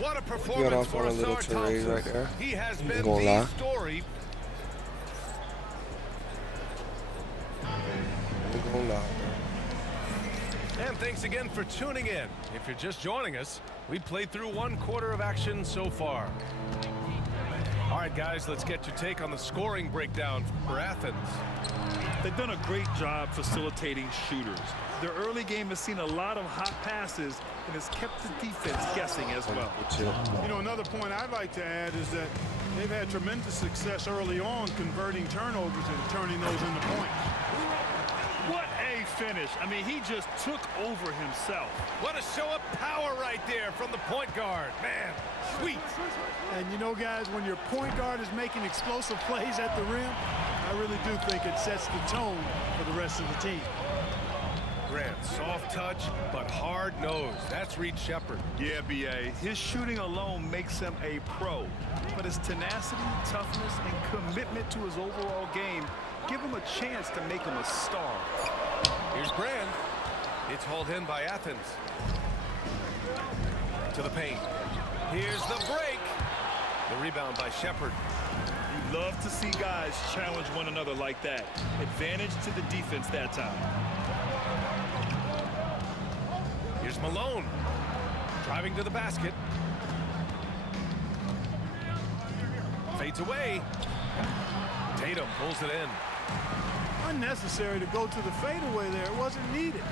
What a Got performance off for on a little Ausar tirade Thompson. right there. He has I'm been gonna the lie. story. I'm gonna lie. And thanks again for tuning in. If you're just joining us, we played through 1 quarter of action so far. All right, guys, let's get your take on the scoring breakdown for Athens. They've done a great job facilitating shooters. Their early game has seen a lot of hot passes and has kept the defense guessing as well. You know, another point I'd like to add is that they've had tremendous success early on converting turnovers and turning those into points. What a finish. I mean, he just took over himself. What a show of power right there from the point guard. Man, sweet. And you know, guys, when your point guard is making explosive plays at the rim, I really do think it sets the tone for the rest of the team. Grant, soft touch, but hard-nosed. That's Reed Shepherd. Yeah, B.A. His shooting alone makes him a pro. But his tenacity, toughness, and commitment to his overall game give him a chance to make him a star. Here's Brand. It's hauled in by Athens. To the paint. Here's the break. The rebound by Shepherd. You love to see guys challenge one another like that. Advantage to the defense that time. Here's Malone. Driving to the basket. Fades away. Tatum pulls it in. Unnecessary to go to the fadeaway there. It wasn't needed.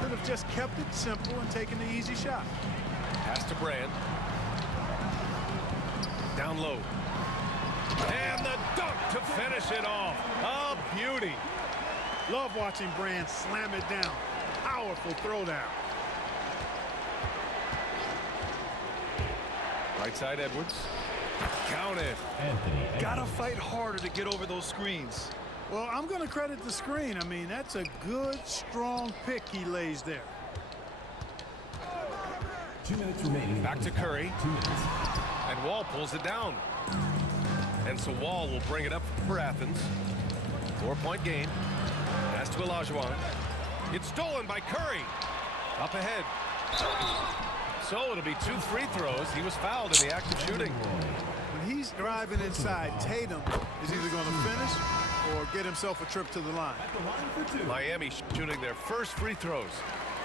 Could have just kept it simple and taken the easy shot. Pass to Brand. Down low. And the dunk to finish it off. A beauty. Love watching Brand slam it down. Powerful throwdown. Right side Edwards. Count it. Gotta fight harder to get over those screens. Well, I'm going to credit the screen. I mean, that's a good, strong pick he lays there. 2 minutes remaining. Back to Curry. 2 minutes. And Wall pulls it down. And so Wall will bring it up for Athens. 4-point game. Pass to Olajuwon. It's stolen by Curry. Up ahead. So it'll be 2 free throws. He was fouled in the act of shooting. When he's driving inside, Tatum is either going to finish or get himself a trip to the line. Miami shooting their first free throws.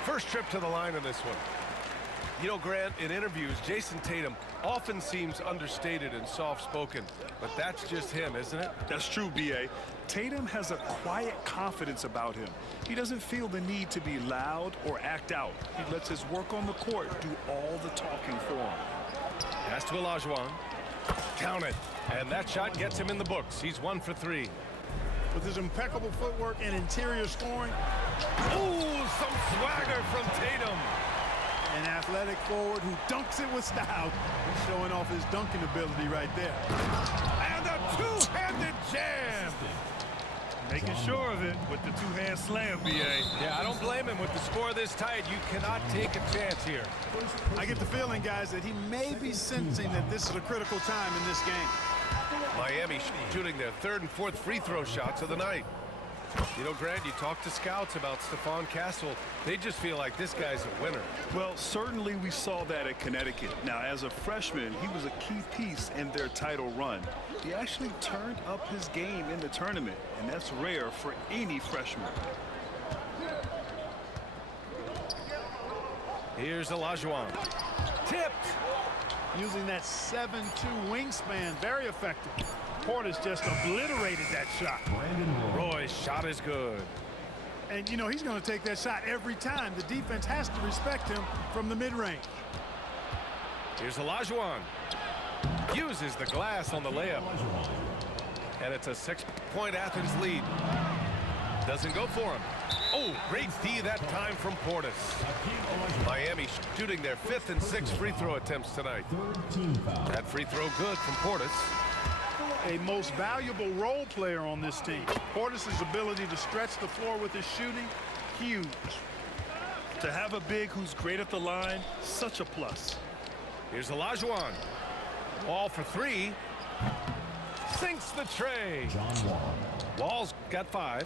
First trip to the line in this one. You know, Grant, in interviews, Jason Tatum often seems understated and soft-spoken, but that's just him, isn't it? That's true, B.A. Tatum has a quiet confidence about him. He doesn't feel the need to be loud or act out. He lets his work on the court do all the talking for him. Pass to Olajuwon. Count it. And that shot gets him in the books. He's 1 for 3. With his impeccable footwork and interior scoring. Ooh, some swagger from Tatum. An athletic forward who dunks it with style. He's showing off his dunking ability right there. And a two-handed jam. Making sure of it with the two-hand slam, B.A. Yeah, I don't blame him. With the score this tight, you cannot take a chance here. I get the feeling, guys, that he may be sensing that this is a critical time in this game. Miami shooting their 3rd and 4th free throw shots of the night. You know, Grant, you talk to scouts about Stephon Castle. They just feel like this guy's a winner. Well, certainly we saw that at Connecticut. Now, as a freshman, he was a key piece in their title run. He actually turned up his game in the tournament, and that's rare for any freshman. Here's Olajuwon. Tipped. using that 7'2" wingspan. Very effective. Portis just obliterated that shot. Roy's shot is good. And, you know, he's going to take that shot every time. The defense has to respect him from the mid-range. Here's Olajuwon. Uses the glass on the layup. And it's a 6-point Athens lead. Doesn't go for him. Oh, great D that time from Portis. Miami shooting their 5th and 6th free throw attempts tonight. That free throw good from Portis. A most valuable role player on this team. Portis' ability to stretch the floor with his shooting, huge. To have a big who's great at the line, such a plus. Here's Olajuwon. Wall for 3. Sinks the tray. Wall's got 5.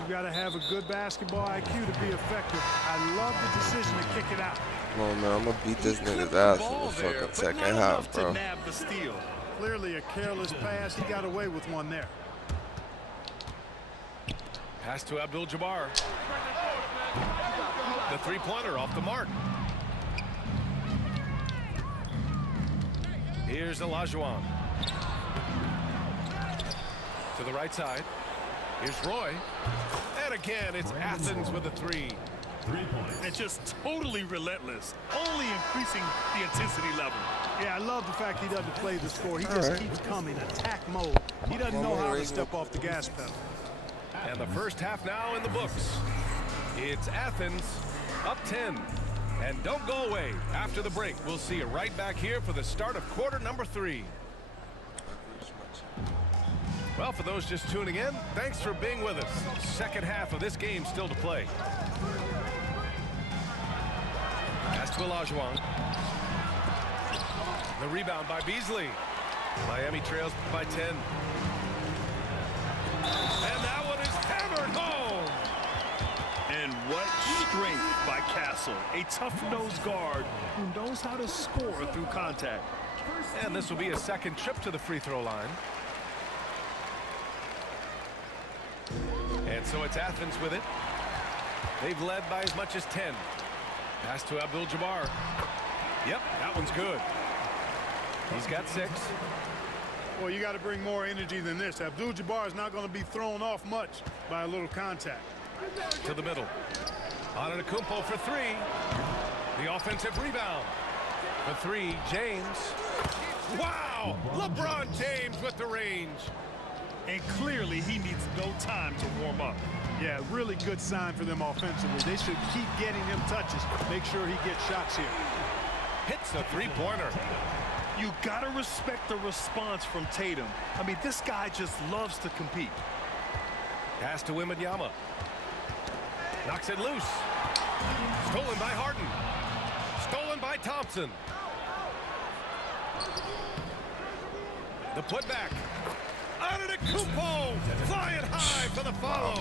You got to have a good basketball IQ to be effective. I love the decision to kick it out. Come on, man. I'm going to beat this nigga's ass in the fucking second half, bro. Nab the steal. Clearly a careless pass. He got away with one there. Pass to Abdul-Jabbar. The three-pointer off the mark. Here's Olajuwon. To the right side. Here's Roy. And again, it's Athens with a 3. And just totally relentless, only increasing the intensity level. Yeah, I love the fact he doesn't play the score. He just keeps coming, attack mode. He doesn't know how to step off the gas pedal. And the first half now in the books. It's Athens up 10. And don't go away. After the break, we'll see you right back here for the start of quarter number 3. Well, for those just tuning in, thanks for being with us. Second half of this game still to play. Pass to Olajuwon. The rebound by Beasley. Miami trails by 10. And that one is hammered home. And what strength by Castle. A tough-nosed guard who knows how to score through contact. And this will be a second trip to the free throw line. And so it's Athens with it. They've led by as much as 10. Pass to Abdul-Jabbar. Yep, that one's good. He's got 6. Well, you got to bring more energy than this. Abdul-Jabbar is not going to be thrown off much by a little contact. To the middle. Antetokounmpo for 3. The offensive rebound. For 3, James. Wow! LeBron James with the range. And clearly he needs no time to warm up. Yeah, really good sign for them offensively. They should keep getting him touches. Make sure he gets shots here. Hits the three-pointer. You gotta respect the response from Tatum. I mean, this guy just loves to compete. Pass to Wembanyama. Knocks it loose. Stolen by Harden. Stolen by Thompson. The putback. Antetokounmpo flying high for the follow.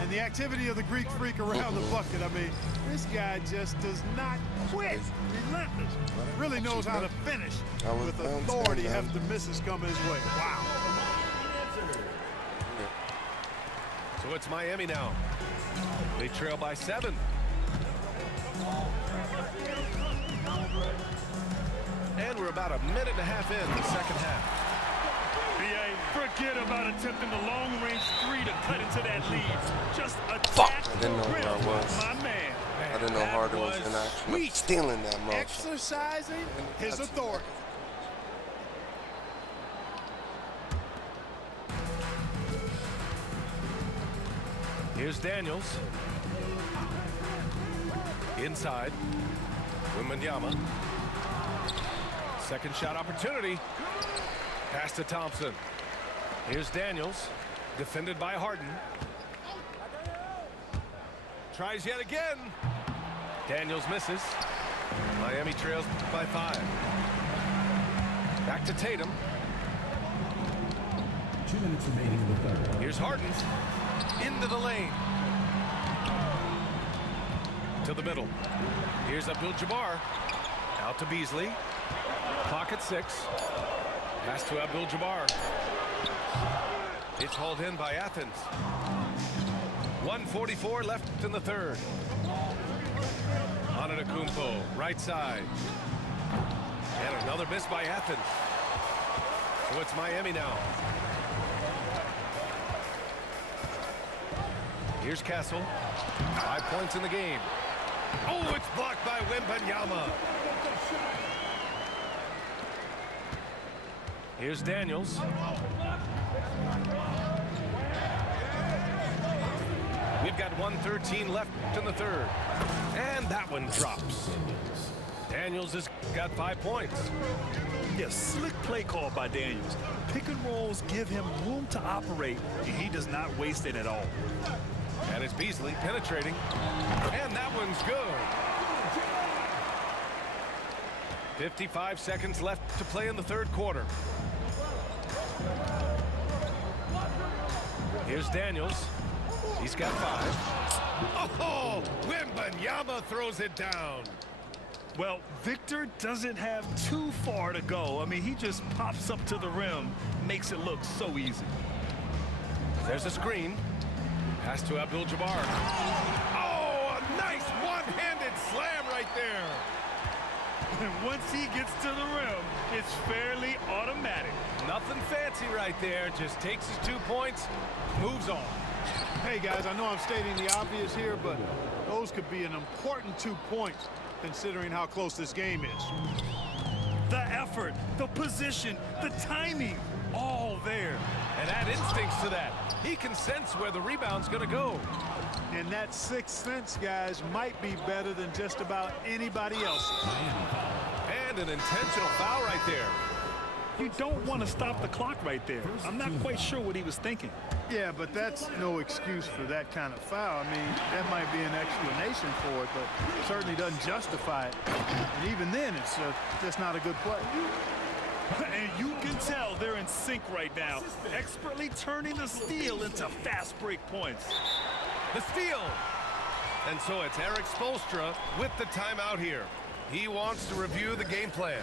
And the activity of the Greek freak around the bucket. I mean, this guy just does not quit. Relentless. Really knows how to finish with authority after misses come his way. Wow. So it's Miami now. They trail by 7. And we're about a minute and a half in the second half. Forget about attempting the long-range 3 to cut into that lead. Just attack. I didn't know where I was. My man. I didn't know Harden was in action. I'm stealing that motherfucker. Exercising his authority. Here's Daniels. Inside. Wembanyama. Second shot opportunity. Pass to Thompson. Here's Daniels. Defended by Harden. Tries yet again. Daniels misses. Miami trails by 5. Back to Tatum. 2 minutes remaining in the third. Here's Harden. Into the lane. To the middle. Here's Abdul-Jabbar. Out to Beasley. Clock at 6. Pass to Abdul-Jabbar. It's hauled in by Athens. 1:44 left in the third. Antetokounmpo, right side. And another miss by Athens. So it's Miami now. Here's Castle. 5 points in the game. Oh, it's blocked by Wembanyama. Here's Daniels. We've got 1:13 left in the third. And that one drops. Daniels has got 5 points. Yes, slick play call by Daniels. Pick and rolls give him room to operate, and he does not waste it at all. And it's Beasley penetrating. And that one's good. 55 seconds left to play in the third quarter. Here's Daniels. He's got 5. Oh, Wembanyama throws it down. Well, Victor doesn't have too far to go. I mean, he just pops up to the rim, makes it look so easy. There's a screen. Pass to Abdul-Jabbar. Oh, a nice one-handed slam right there. And once he gets to the rim, it's fairly automatic. Nothing fancy right there. Just takes his 2 points, moves on. Hey, guys, I know I'm stating the obvious here, but those could be an important 2 points considering how close this game is. The effort, the position, the timing, all there. And add instincts to that. He can sense where the rebound's going to go. And that sixth sense, guys, might be better than just about anybody else. And an intentional foul right there. You don't want to stop the clock right there. I'm not quite sure what he was thinking. Yeah, but that's no excuse for that kind of foul. I mean, that might be an explanation for it, but it certainly doesn't justify it. And even then, it's just not a good play. And you can tell they're in sync right now, expertly turning the steal into fast break points. The steal. And so it's Eric Spoelstra with the timeout here. He wants to review the game plan.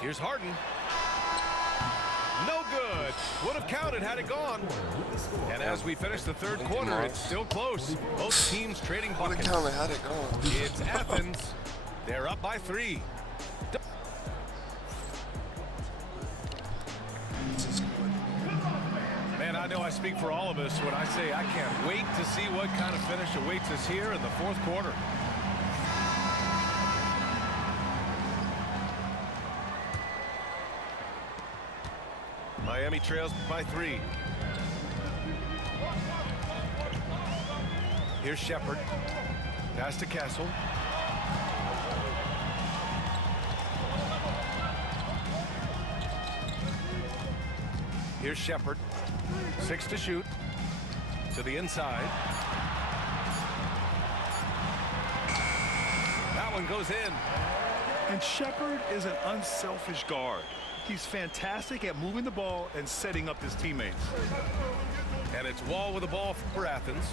Here's Harden. No good. Would have counted had it gone. And as we finish the third quarter, it's still close. Both teams trading buckets. Would have counted had it gone. It's Athens. They're up by 3. Man, I know I speak for all of us when I say I can't wait to see what kind of finish awaits us here in the fourth quarter. Miami trails by 3. Here's Shepard. Pass to Castle. Here's Shepard. 6 to shoot. To the inside. That one goes in. And Shepard is an unselfish guard. He's fantastic at moving the ball and setting up his teammates. And it's Wall with the ball for Athens.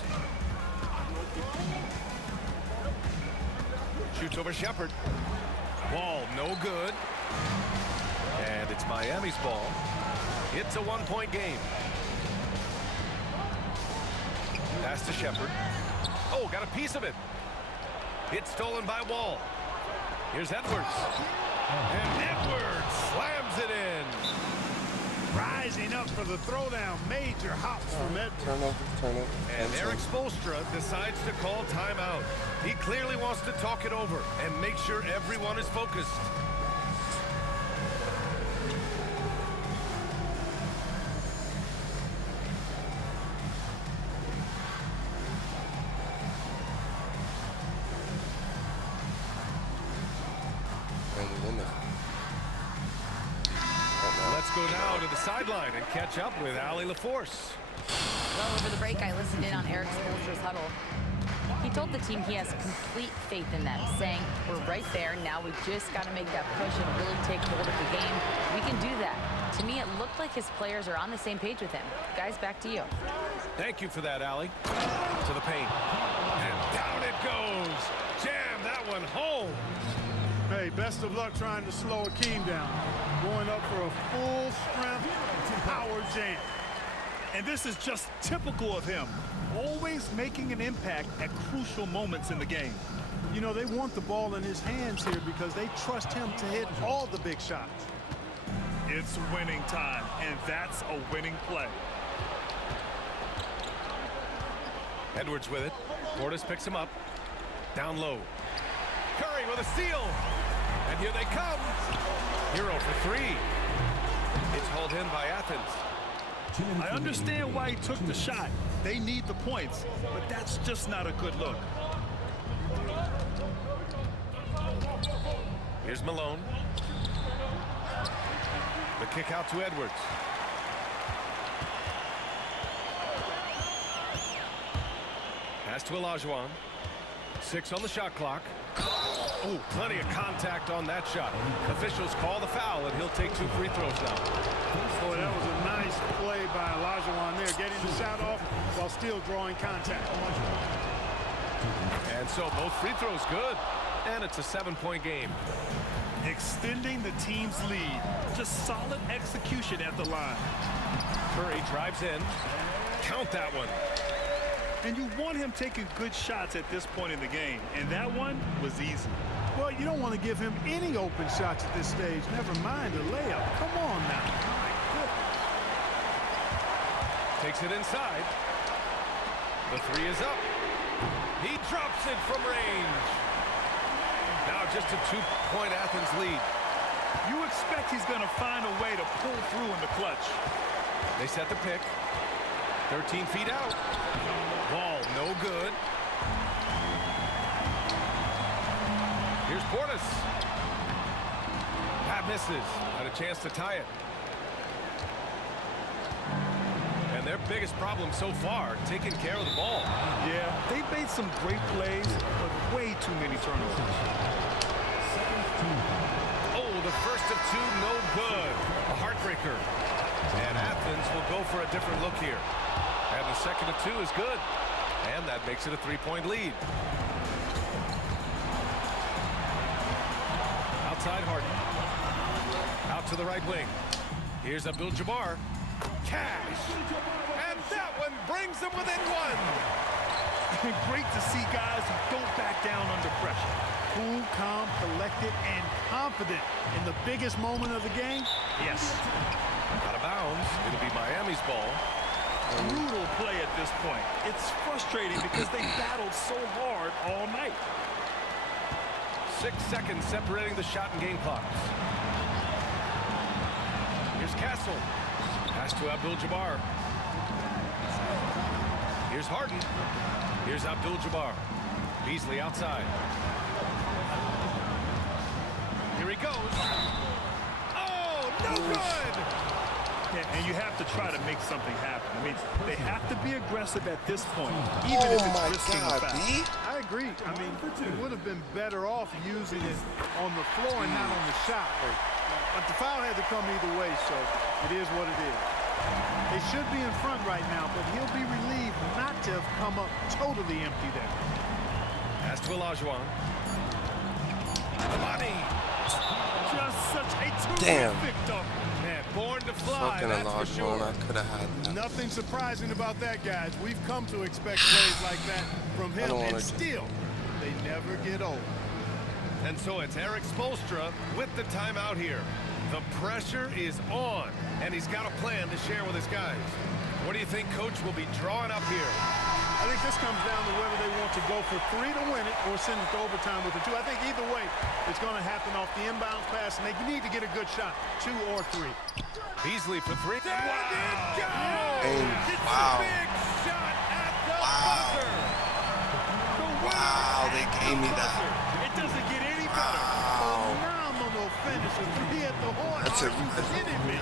Shoots over Shepard. Wall no good. And it's Miami's ball. It's a 1-point game. Pass to Shepard. Oh, got a piece of it. It's stolen by Wall. Here's Edwards. And Edwards slams it in. Rising up for the throwdown. Major hops from Edwards. Turnover. And Eric Spoelstra decides to call timeout. He clearly wants to talk it over and make sure everyone is focused. Let's go now to the sideline and catch up with Allie LaForce. Well, over the break, I listened in on Eric Spoelstra's huddle. He told the team he has complete faith in them, saying, we're right there, now we just got to make that push and really take hold of the game. We can do that. To me, it looked like his players are on the same page with him. Guys, back to you. Thank you for that, Allie. To the paint. And down it goes. Jam that one home. Hey, best of luck trying to slow Akeem down. Going up for a full-strength power jam. And this is just typical of him. Always making an impact at crucial moments in the game. You know, they want the ball in his hands here because they trust him to hit all the big shots. It's winning time, and that's a winning play. Edwards with it. Portis picks him up. Down low. Curry with a steal. And here they come. Hero for three. It's hauled in by Athens. I understand why he took the shot. They need the points, but that's just not a good look. Here's Malone. The kick out to Edwards. Pass to Olajuwon. 6 on the shot clock. Oh, plenty of contact on that shot. Officials call the foul, and he'll take 2 free throws now. Boy, that was a nice play by Olajuwon there, getting the shot off while still drawing contact. And so both free throws good, and it's a 7-point game. Extending the team's lead. Just solid execution at the line. Curry drives in. Count that one. And you want him taking good shots at this point in the game, and that one was easy. Well, you don't want to give him any open shots at this stage, never mind a layup. Come on now. My goodness. Takes it inside. The 3 is up. He drops it from range. Now just a 2-point Athens lead. You expect he's going to find a way to pull through in the clutch. They set the pick. 13 feet out. Ball no good. Here's Portis. Pat misses. Had a chance to tie it. And their biggest problem so far, taking care of the ball. Yeah, they've made some great plays, but way too many turnovers. Oh, the first of 2, no good. A heartbreaker. And Athens will go for a different look here. And the second of 2 is good. And that makes it a 3-point lead. Outside Harden. Out to the right wing. Here's Abdul-Jabbar. Cash. And that one brings them within 1. Great to see guys who don't back down under pressure. Cool, calm, collected, and confident in the biggest moment of the game. Yes. Out of bounds. It'll be Miami's ball. Brutal play at this point. It's frustrating because they battled so hard all night. 6 seconds separating the shot and game clocks. Here's Castle. Pass to Abdul-Jabbar. Here's Harden. Here's Abdul-Jabbar. Beasley outside. Here he goes. Oh, no good! And you have to try to make something happen. I mean, they have to be aggressive at this point, even if it's risking a foul. I agree. I mean, it would have been better off using it on the floor and not on the shot. But the foul had to come either way, so it is what it is. They should be in front right now, but he'll be relieved not to have come up totally empty there. Pass to Olajuwon. Money. Just such a terrific dunk. Man, born to fly, fucking that's for sure. I could have had that. Nothing surprising about that, guys. We've come to expect plays like that from him, and still, they never get old. And so it's Eric Spoelstra with the timeout here. The pressure is on, and he's got a plan to share with his guys. What do you think Coach will be drawing up here? I think this comes down to whether they want to go for 3 to win it or send it to overtime with a 2. I think either way, it's going to happen off the inbound pass, and they need to get a good shot, 2 or 3. Beasley for 3. There it goes! Hey, It's wow. a big shot at the buzzer. Wow, they gave me that. It doesn't get any better. Phenomenal finish, a 3 at the horn. That's Are you kidding me?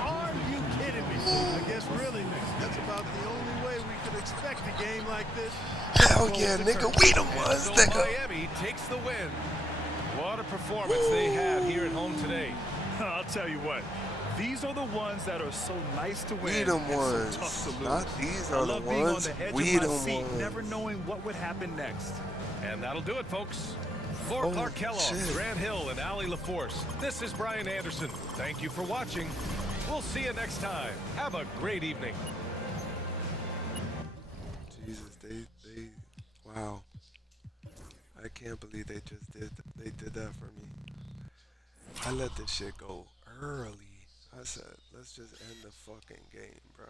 Are you kidding me? I guess really, that's about the only way we could expect a game like this. Hell yeah, nigga, we the ones, So nigga. Miami takes the win. What a performance they had here at home today. I'll tell you what. These are the ones that are so nice to win. We the and so ones. tough to lose. Not these I are the love being on ones. the edge We of my the seat, ones. never knowing what would happen next. And that'll do it, folks. For Clark Kellogg, Grant Hill, and Allie LaForce, this is Brian Anderson. Thank you for watching. We'll see you next time. Have a great evening. Jesus, they wow. I can't believe they did that for me. I let this shit go early. I said, let's just end the fucking game, bro.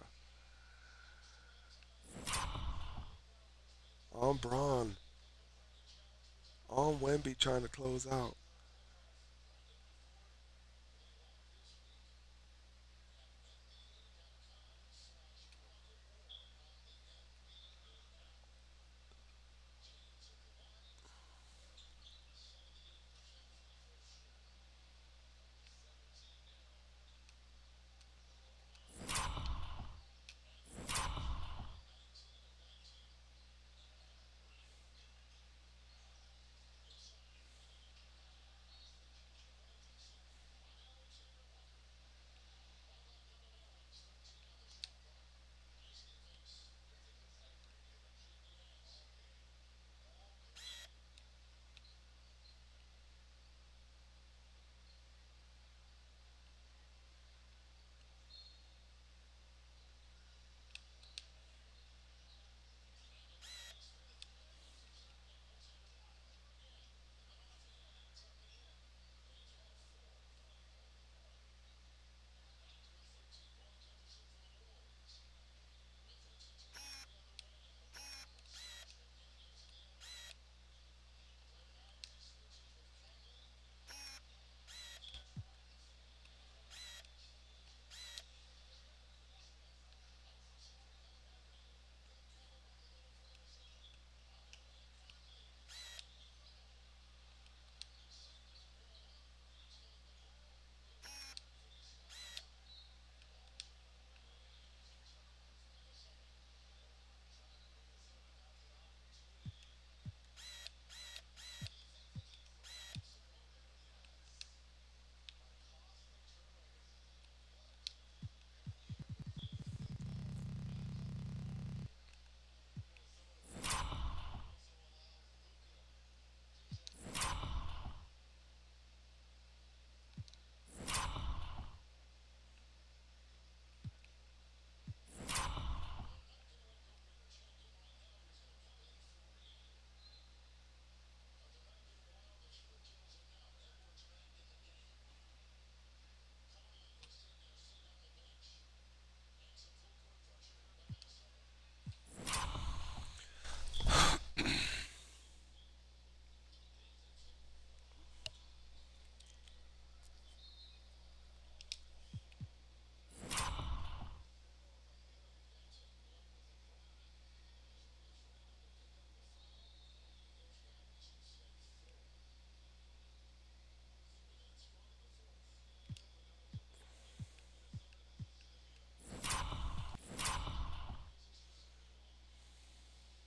On Braun. On Wemby trying to close out.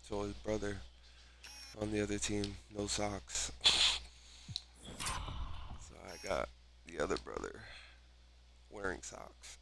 So his brother on the other team, no socks. So I got the other brother wearing socks.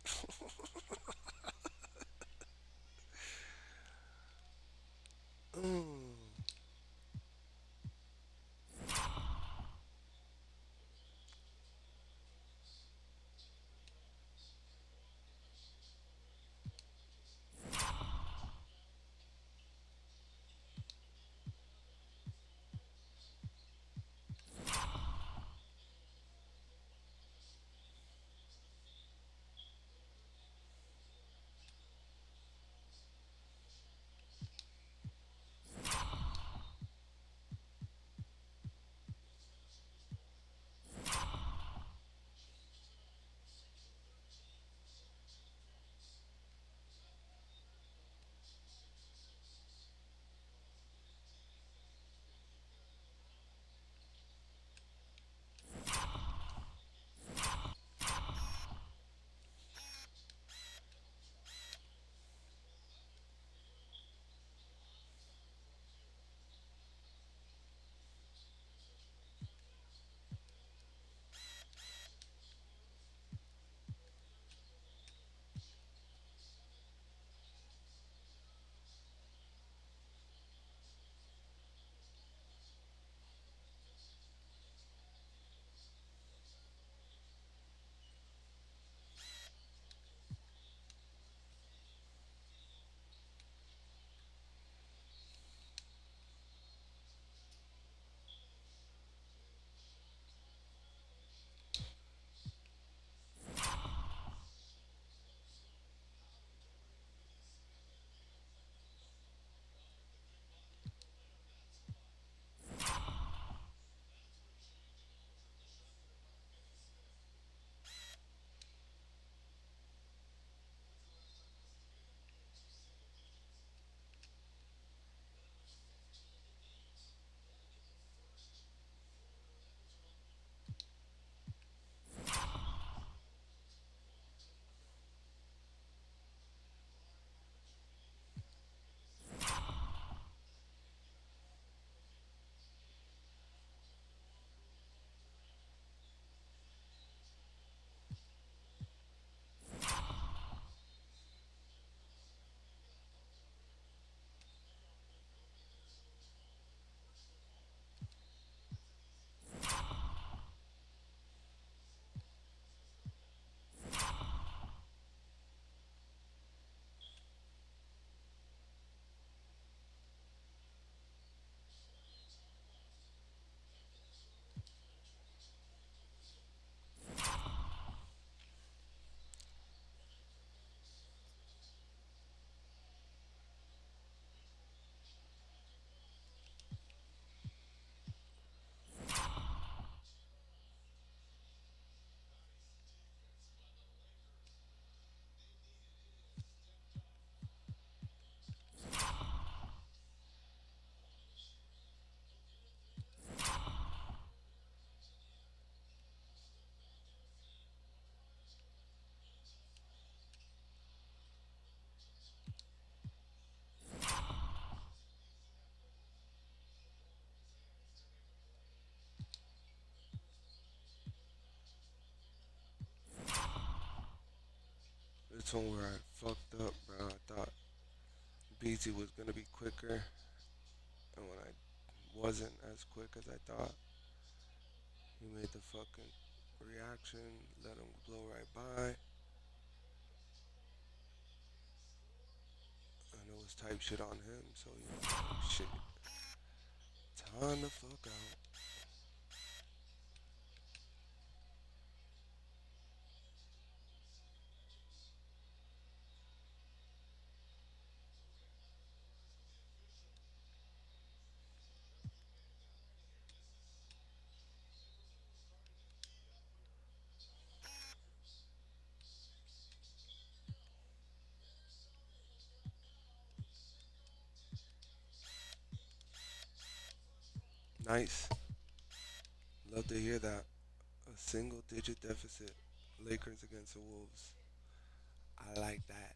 That's one where I fucked up, bro. I thought BZ was gonna be quicker, and when I wasn't as quick as I thought, he made the fucking reaction, let him blow right by, and it was type shit on him. So shit, time the fuck out. Nice. Love to hear that. A single digit deficit. Lakers against the Wolves. I like that.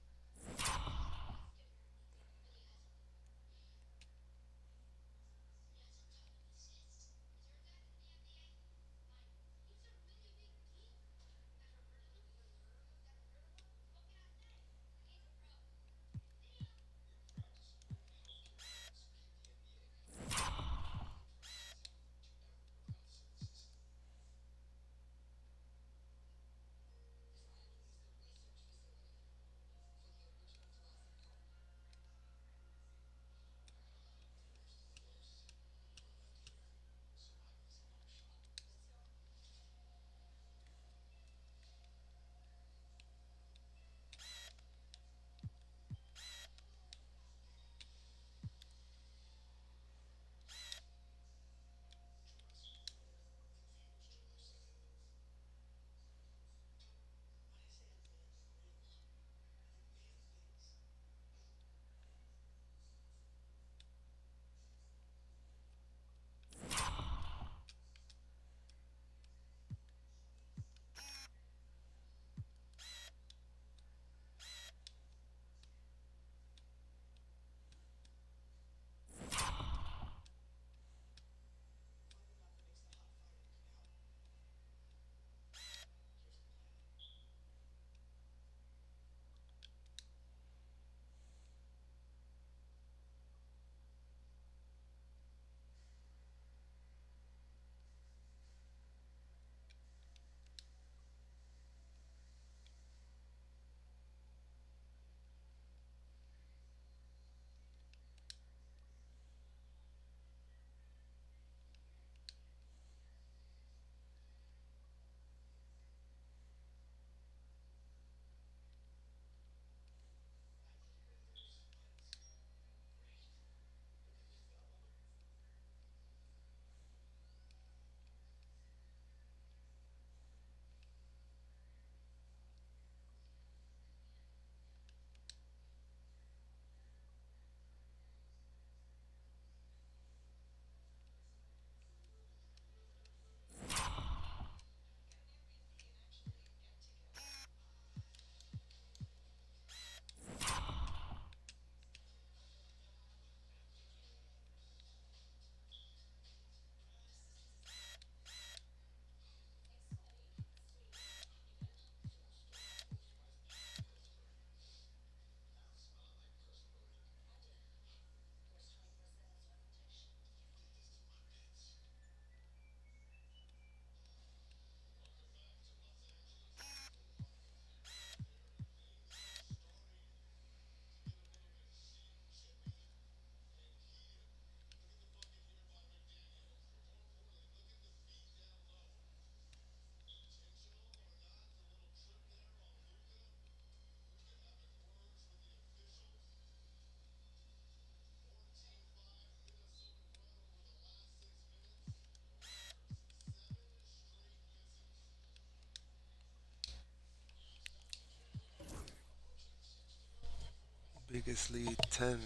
Biggest lead 10.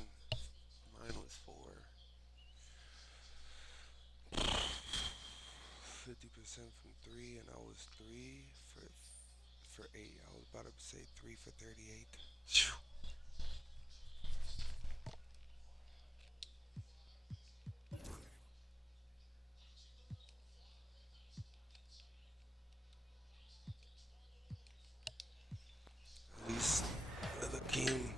Mine was 4. 50% from 3, and I was 3 for 8. I was about to say 3 for 38. Phew. At least game.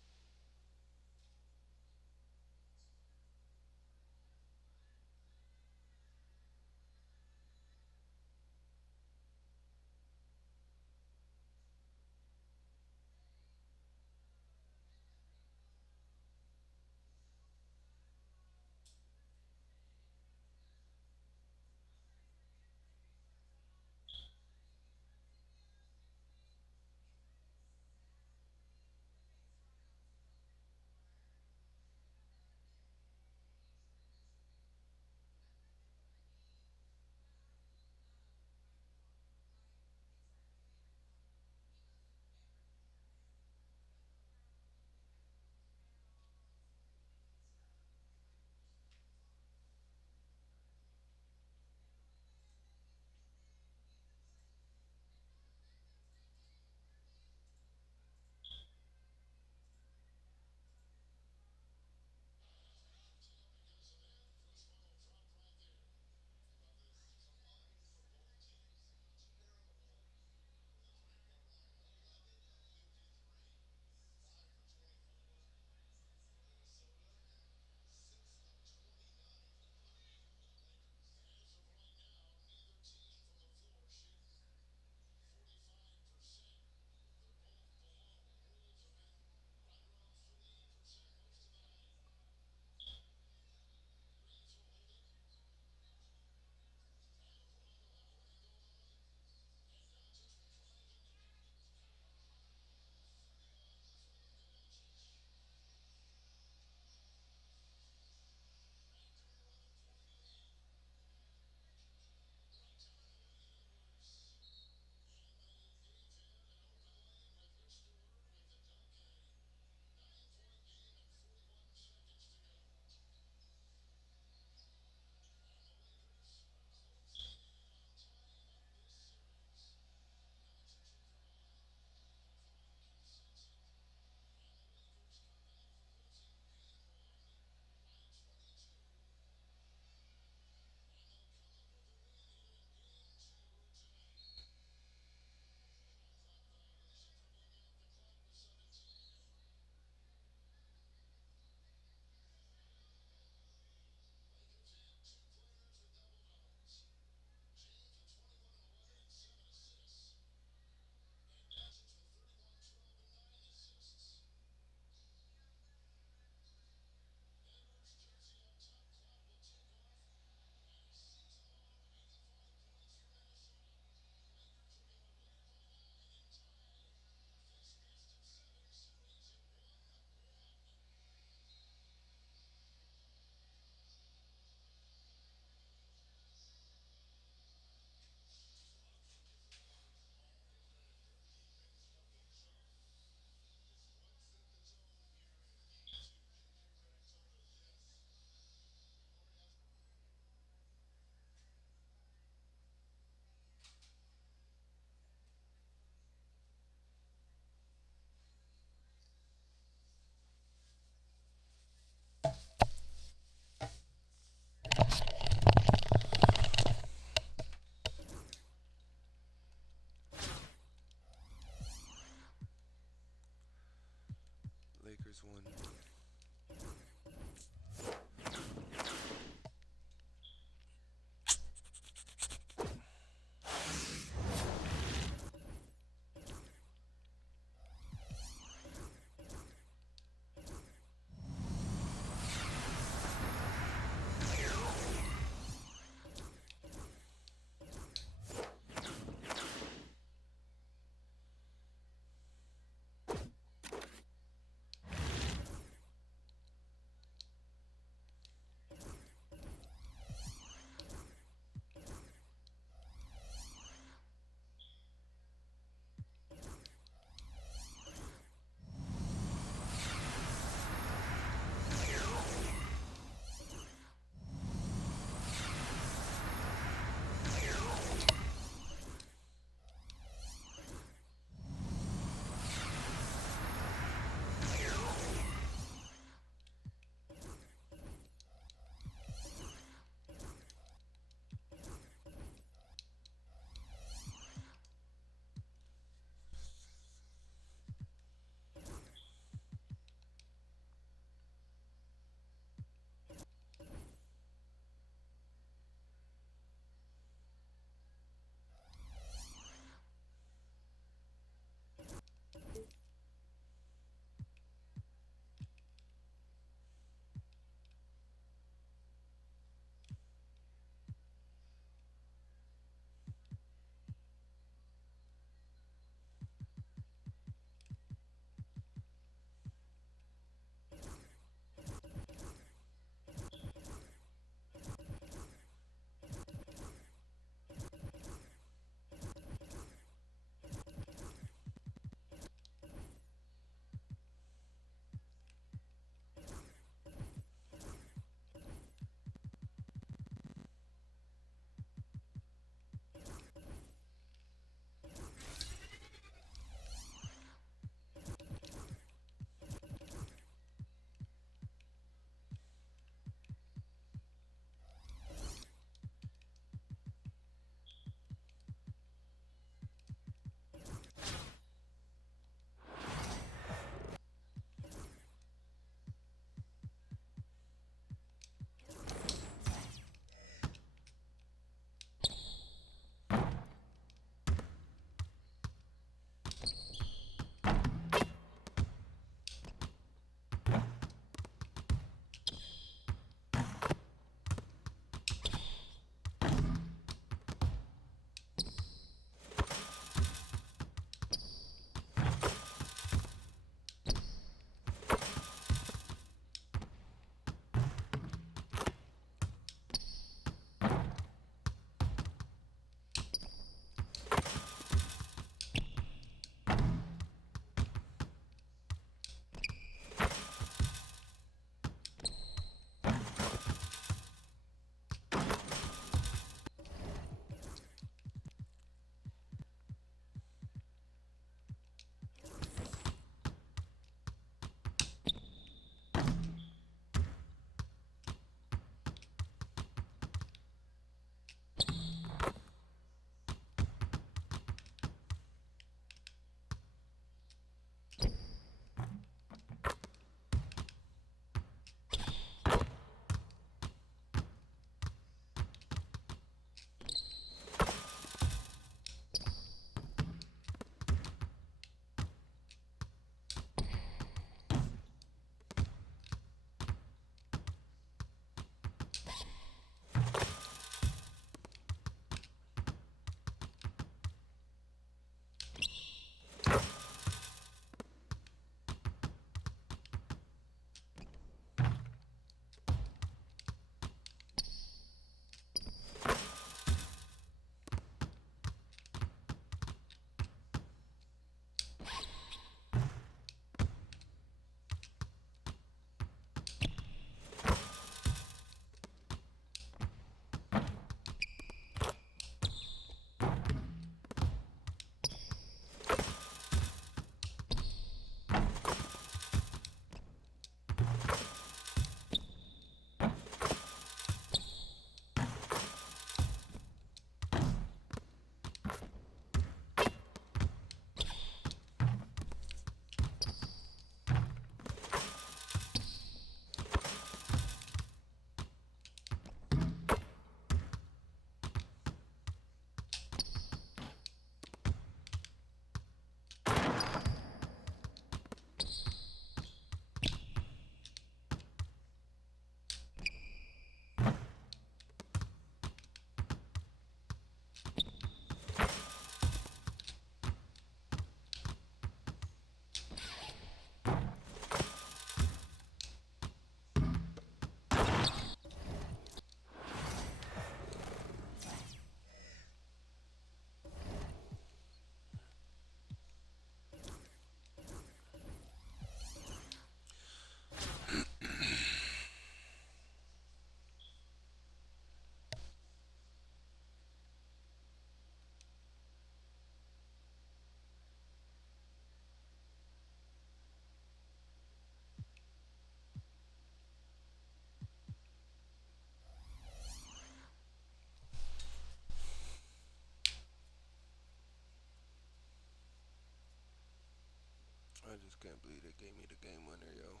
believe they gave me the game winner, yo.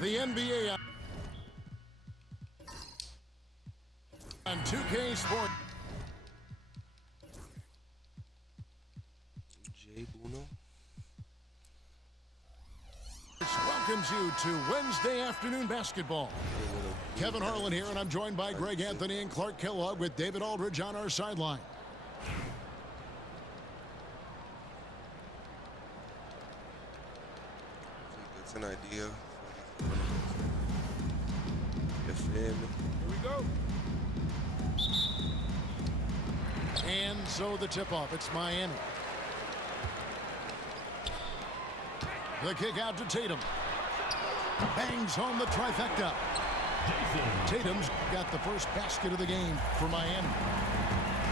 The NBA on 2K Sports. Jay Buno. Welcomes you to Wednesday afternoon basketball. Kevin Harlan here, and I'm joined by Greg Anthony and Clark Kellogg with David Aldridge on our sideline. It's an idea. You feel me? Here we go. And so the tip-off, it's Miami. The kick out to Tatum. Bangs home the trifecta. Tatum's got the first basket of the game for Miami.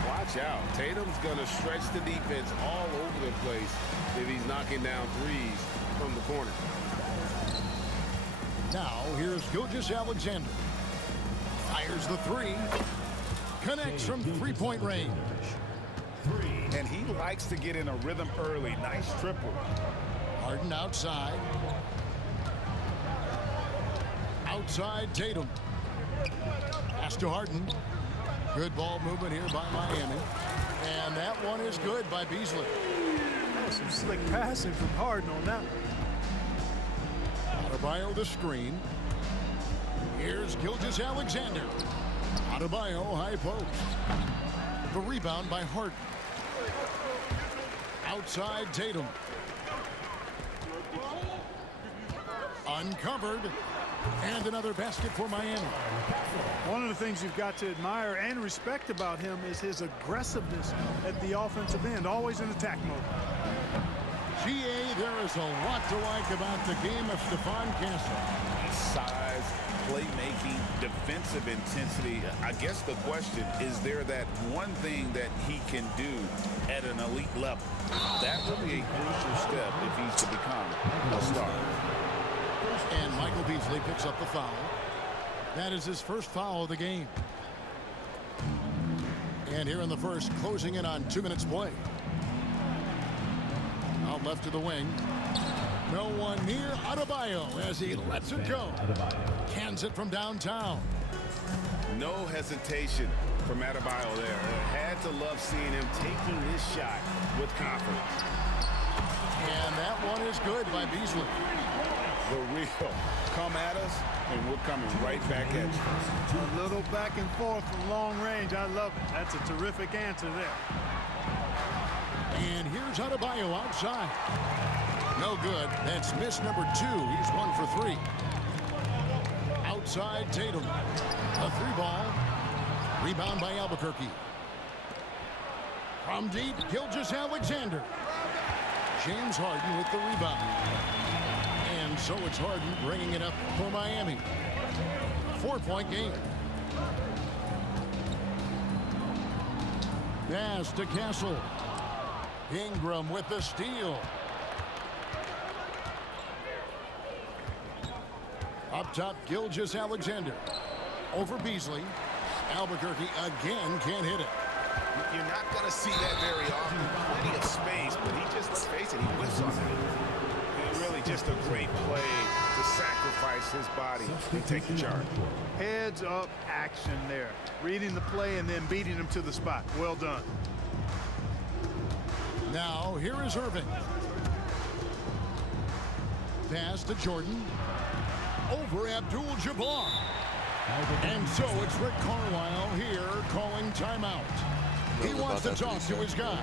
Watch out. Tatum's going to stretch the defense all over the place if he's knocking down threes from the corner. Now, here's Gilgeous-Alexander. Fires the three. Connects from three-point range. And he likes to get in a rhythm early. Nice triple. Harden outside. Outside Tatum. Pass to Harden. Good ball movement here by Miami. And that one is good by Beasley. Some slick passing from Harden on that one. Adebayo the screen. Here's Gilgeous-Alexander. Adebayo high post. The rebound by Harden. Outside Tatum. Uncovered. And another basket for Miami. One of the things you've got to admire and respect about him is his aggressiveness at the offensive end, always in attack mode. GA, there is a lot to like about the game of Stephon Castle. Size, playmaking, defensive intensity. I guess the question, is there that one thing that he can do at an elite level? That will be a crucial step if he's to become a star. And Michael Beasley picks up the foul. That is his first foul of the game. And here in the first, closing in on 2 minutes play. Out left to the wing. No one near Adebayo as he lets it go. Cans it from downtown. No hesitation from Adebayo there. Had to love seeing him taking this shot with confidence. And that one is good by Beasley. The real come at us, and we're coming right back at you. A little back and forth from long range. I love it. That's a terrific answer there. And here's Adebayo outside. No good. That's miss number 2. He's 1 for 3. Outside Tatum. A 3-ball. Rebound by Albuquerque. From deep, Gilgeous-Alexander. James Harden with the rebound. And so it's Harden bringing it up for Miami. 4-point game. Pass to Castle. Ingram with the steal. Up top, Gilgeous-Alexander. Over Beasley. Albuquerque again can't hit it. You're not going to see that very often. Plenty of space, but he just, let's face it, he whiffs on it. And really just a great play to sacrifice his body and take the charge. Heads up action there. Reading the play and then beating him to the spot. Well done. Now, here is Irving. Pass to Jordan. Over Abdul-Jabbar. And so it's Rick Carlisle here calling timeout. He wants to talk to his guys.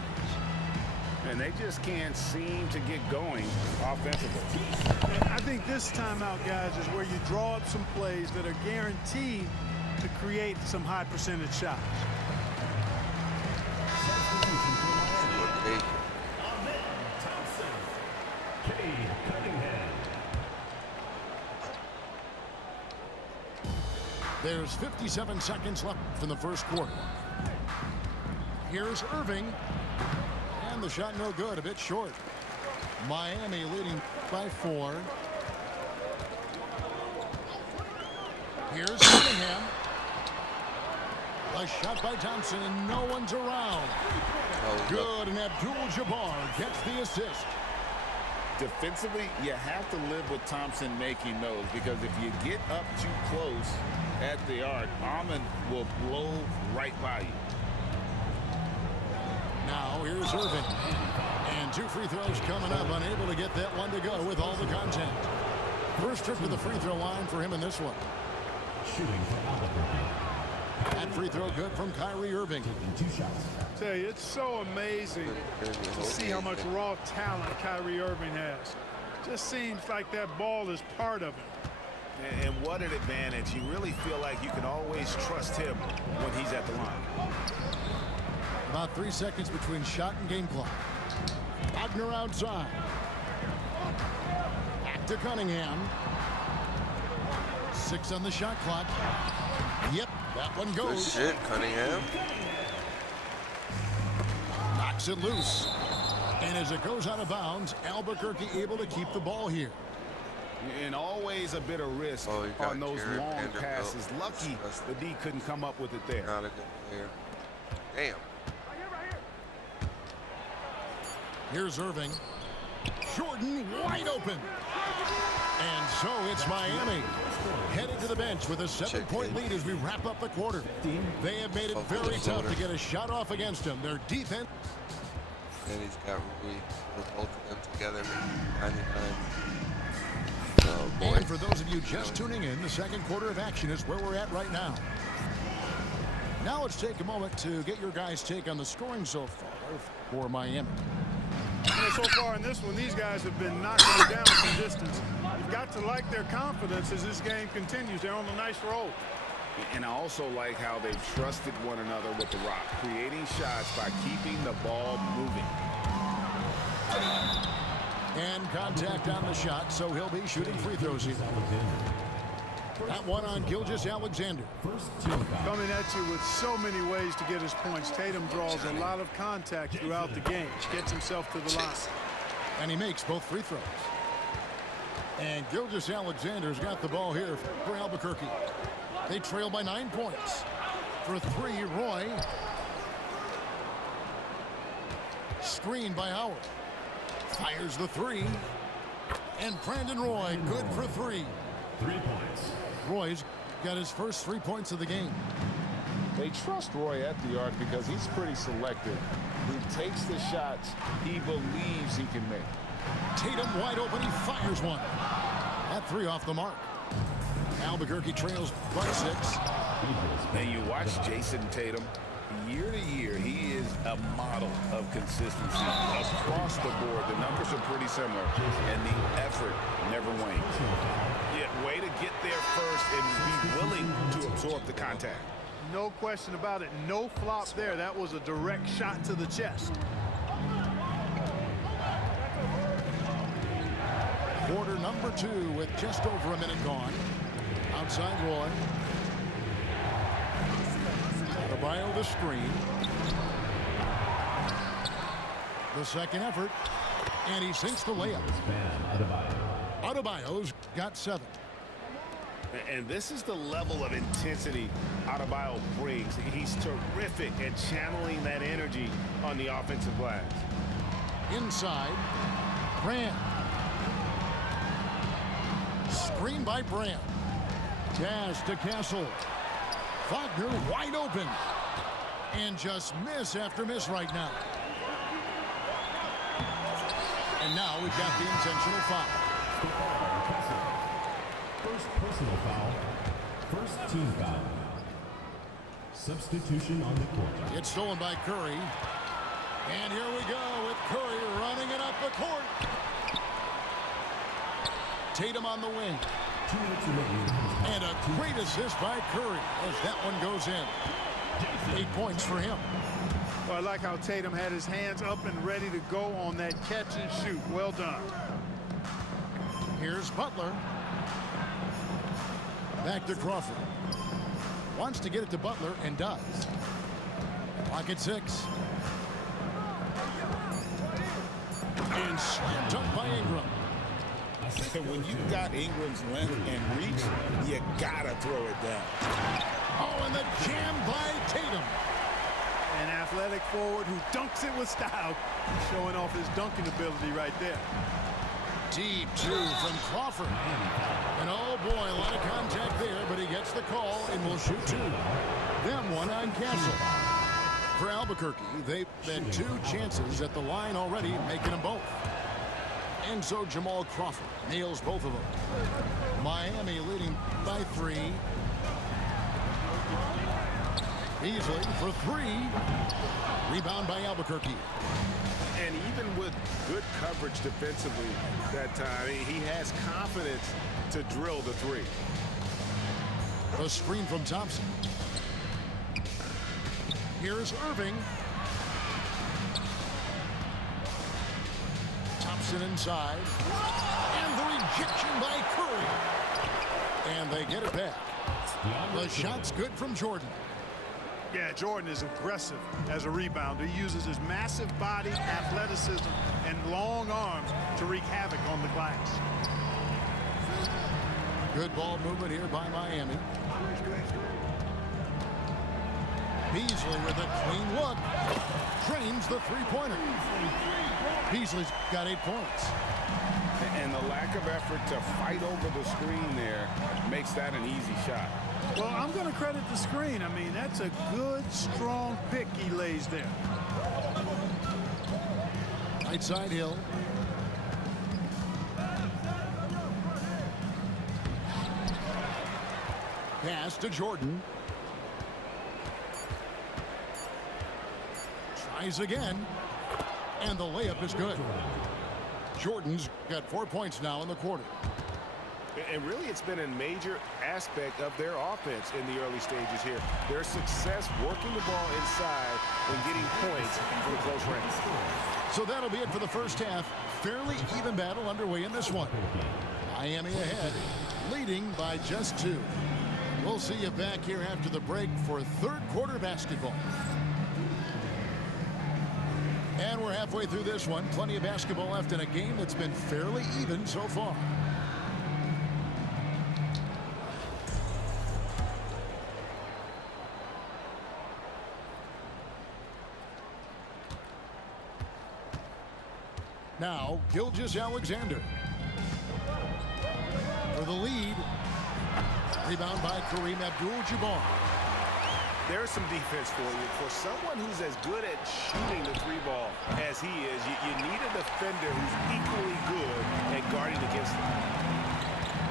And they just can't seem to get going offensively. And I think this timeout, guys, is where you draw up some plays that are guaranteed to create some high percentage shots. There's 57 seconds left in the first quarter. Here's Irving. And the shot no good, a bit short. Miami leading by 4. Here's Cunningham. A shot by Thompson, and no one's around. Good, and Abdul-Jabbar gets the assist. Defensively, you have to live with Thompson making those, because if you get up too close at the arc, Ahmed will blow right by you. Now here's Irving. And 2 free throws coming up, unable to get that one to go with all the contact. First trip to the free throw line for him in this one. Shooting for Albuquerque. That free throw good from Kyrie Irving. Taking 2 shots. Tell you, it's so amazing to see how much raw talent Kyrie Irving has. Just seems like that ball is part of it. And what an advantage. You really feel like you can always trust him when he's at the line. About 3 seconds between shot and game clock. Wagner outside. Back to Cunningham. 6 on the shot clock. Yep, that one goes. Good shit, Cunningham. Knocks it loose. And as it goes out of bounds, Albuquerque able to keep the ball here. And always a bit of risk on those long passes. Lucky the D couldn't come up with it there. Not a good player. Damn. Here's Irving. Jordan wide open. And so it's Miami headed to the bench with a 7-point lead as we wrap up the quarter. They have made it very tough to get a shot off against them. Their defense. And he's got Rui with both of them together. 99. Oh boy. And for those of you just tuning in, the second quarter of action is where we're at right now. Now let's take a moment to get your guys' take on the scoring so far for Miami. So far in this one, these guys have been knocking it down from distance. You've got to like their confidence as this game continues. They're on a nice roll. And I also like how they've trusted one another with the rock, creating shots by keeping the ball moving. And contact on the shot, so he'll be shooting free throws here. That one on Gilgeous-Alexander. Coming at you with so many ways to get his points. Tatum draws a lot of contact throughout the game. Gets himself to the line. And he makes both free throws. And Gilgeous-Alexander's got the ball here for Albuquerque. They trail by 9 points. For 3, Roy. Screened by Howard. Fires the 3. And Brandon Roy, good for 3. 3 points. Roy's got his first 3 points of the game. They trust Roy at the arc because he's pretty selective. He takes the shots he believes he can make. Tatum wide open, he fires one. That 3 off the mark. Albuquerque trails by 6. And you watch Jason Tatum. Year to year, he is a model of consistency. Across the board, the numbers are pretty similar, and the effort never wanes. Yeah, way to get there first and be willing to absorb the contact. No question about it. No flop there. That was a direct shot to the chest. Quarter number 2 with just over a minute gone. Outside Roy. Adebayo the screen. The second effort. And he sinks the layup. Adebayo's got 7. And this is the level of intensity Adebayo brings. He's terrific at channeling that energy on the offensive glass. Inside. Brand. Screen by Brand. Pass to Castle. Wagner wide open. And just miss after miss right now. And now we've got the intentional foul. First personal foul. First team foul. Substitution on the court. It's stolen by Curry. And here we go with Curry running it up the court. Tatum on the wing. 2 minutes remaining. And a great assist by Curry as that one goes in. 8 points for him. Well, I like how Tatum had his hands up and ready to go on that catch and shoot. Well done. Here's Butler. Back to Crawford. Wants to get it to Butler and does. Clock at 6. And slam dunk by Ingram. When you've got Ingram's length and reach, you gotta throw it down. Oh, and the jam by Tatum. An athletic forward who dunks it with style. Showing off his dunking ability right there. Deep two from Crawford. And oh boy, a lot of contact there, but he gets the call and will shoot two. Them one on Castle. For Albuquerque, they've had 2 chances at the line already, making them both. And so Jamal Crawford nails both of them. Miami leading by 3. Beasley for 3. Rebound by Albuquerque. And even with good coverage defensively that time, he has confidence to drill the 3. A screen from Thompson. Here's Irving. Thompson inside. And the rejection by Curry. And they get it back. The shot's good from Jordan. Yeah, Jordan is aggressive as a rebounder. He uses his massive body, athleticism, and long arms to wreak havoc on the glass. Good ball movement here by Miami. Beasley with a clean look. Drains the three-pointer. Beasley's got 8 points. And the lack of effort to fight over the screen there makes that an easy shot. Well, I'm going to credit the screen. I mean, that's a good, strong pick he lays there. Right side Hill. Pass to Jordan. Tries again. And the layup is good. Jordan's got 4 points now in the quarter. And really, it's been a major aspect of their offense in the early stages here. Their success working the ball inside and getting points from close range. So that'll be it for the first half. Fairly even battle underway in this one. Miami ahead, leading by just 2. We'll see you back here after the break for third quarter basketball. And we're halfway through this one. Plenty of basketball left in a game that's been fairly even so far. Now, Gilgeous-Alexander for the lead. Rebound by Kareem Abdul-Jabbar. There's some defense for you. For someone who's as good at shooting the 3-ball as he is, you need a defender who's equally good at guarding against him.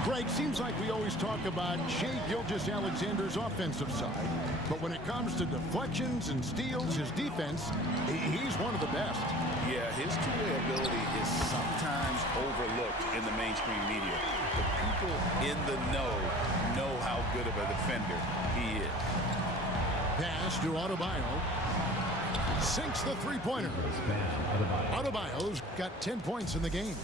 Greg, seems like we always talk about Shai Gilgeous-Alexander's offensive side, but when it comes to deflections and steals, his defense, he's one of the best. Yeah, his two-way ability is sometimes overlooked in the mainstream media. The people in the know how good of a defender he is. Pass to Adebayo. Sinks the three-pointer. Adebayo's got 10 points in the game.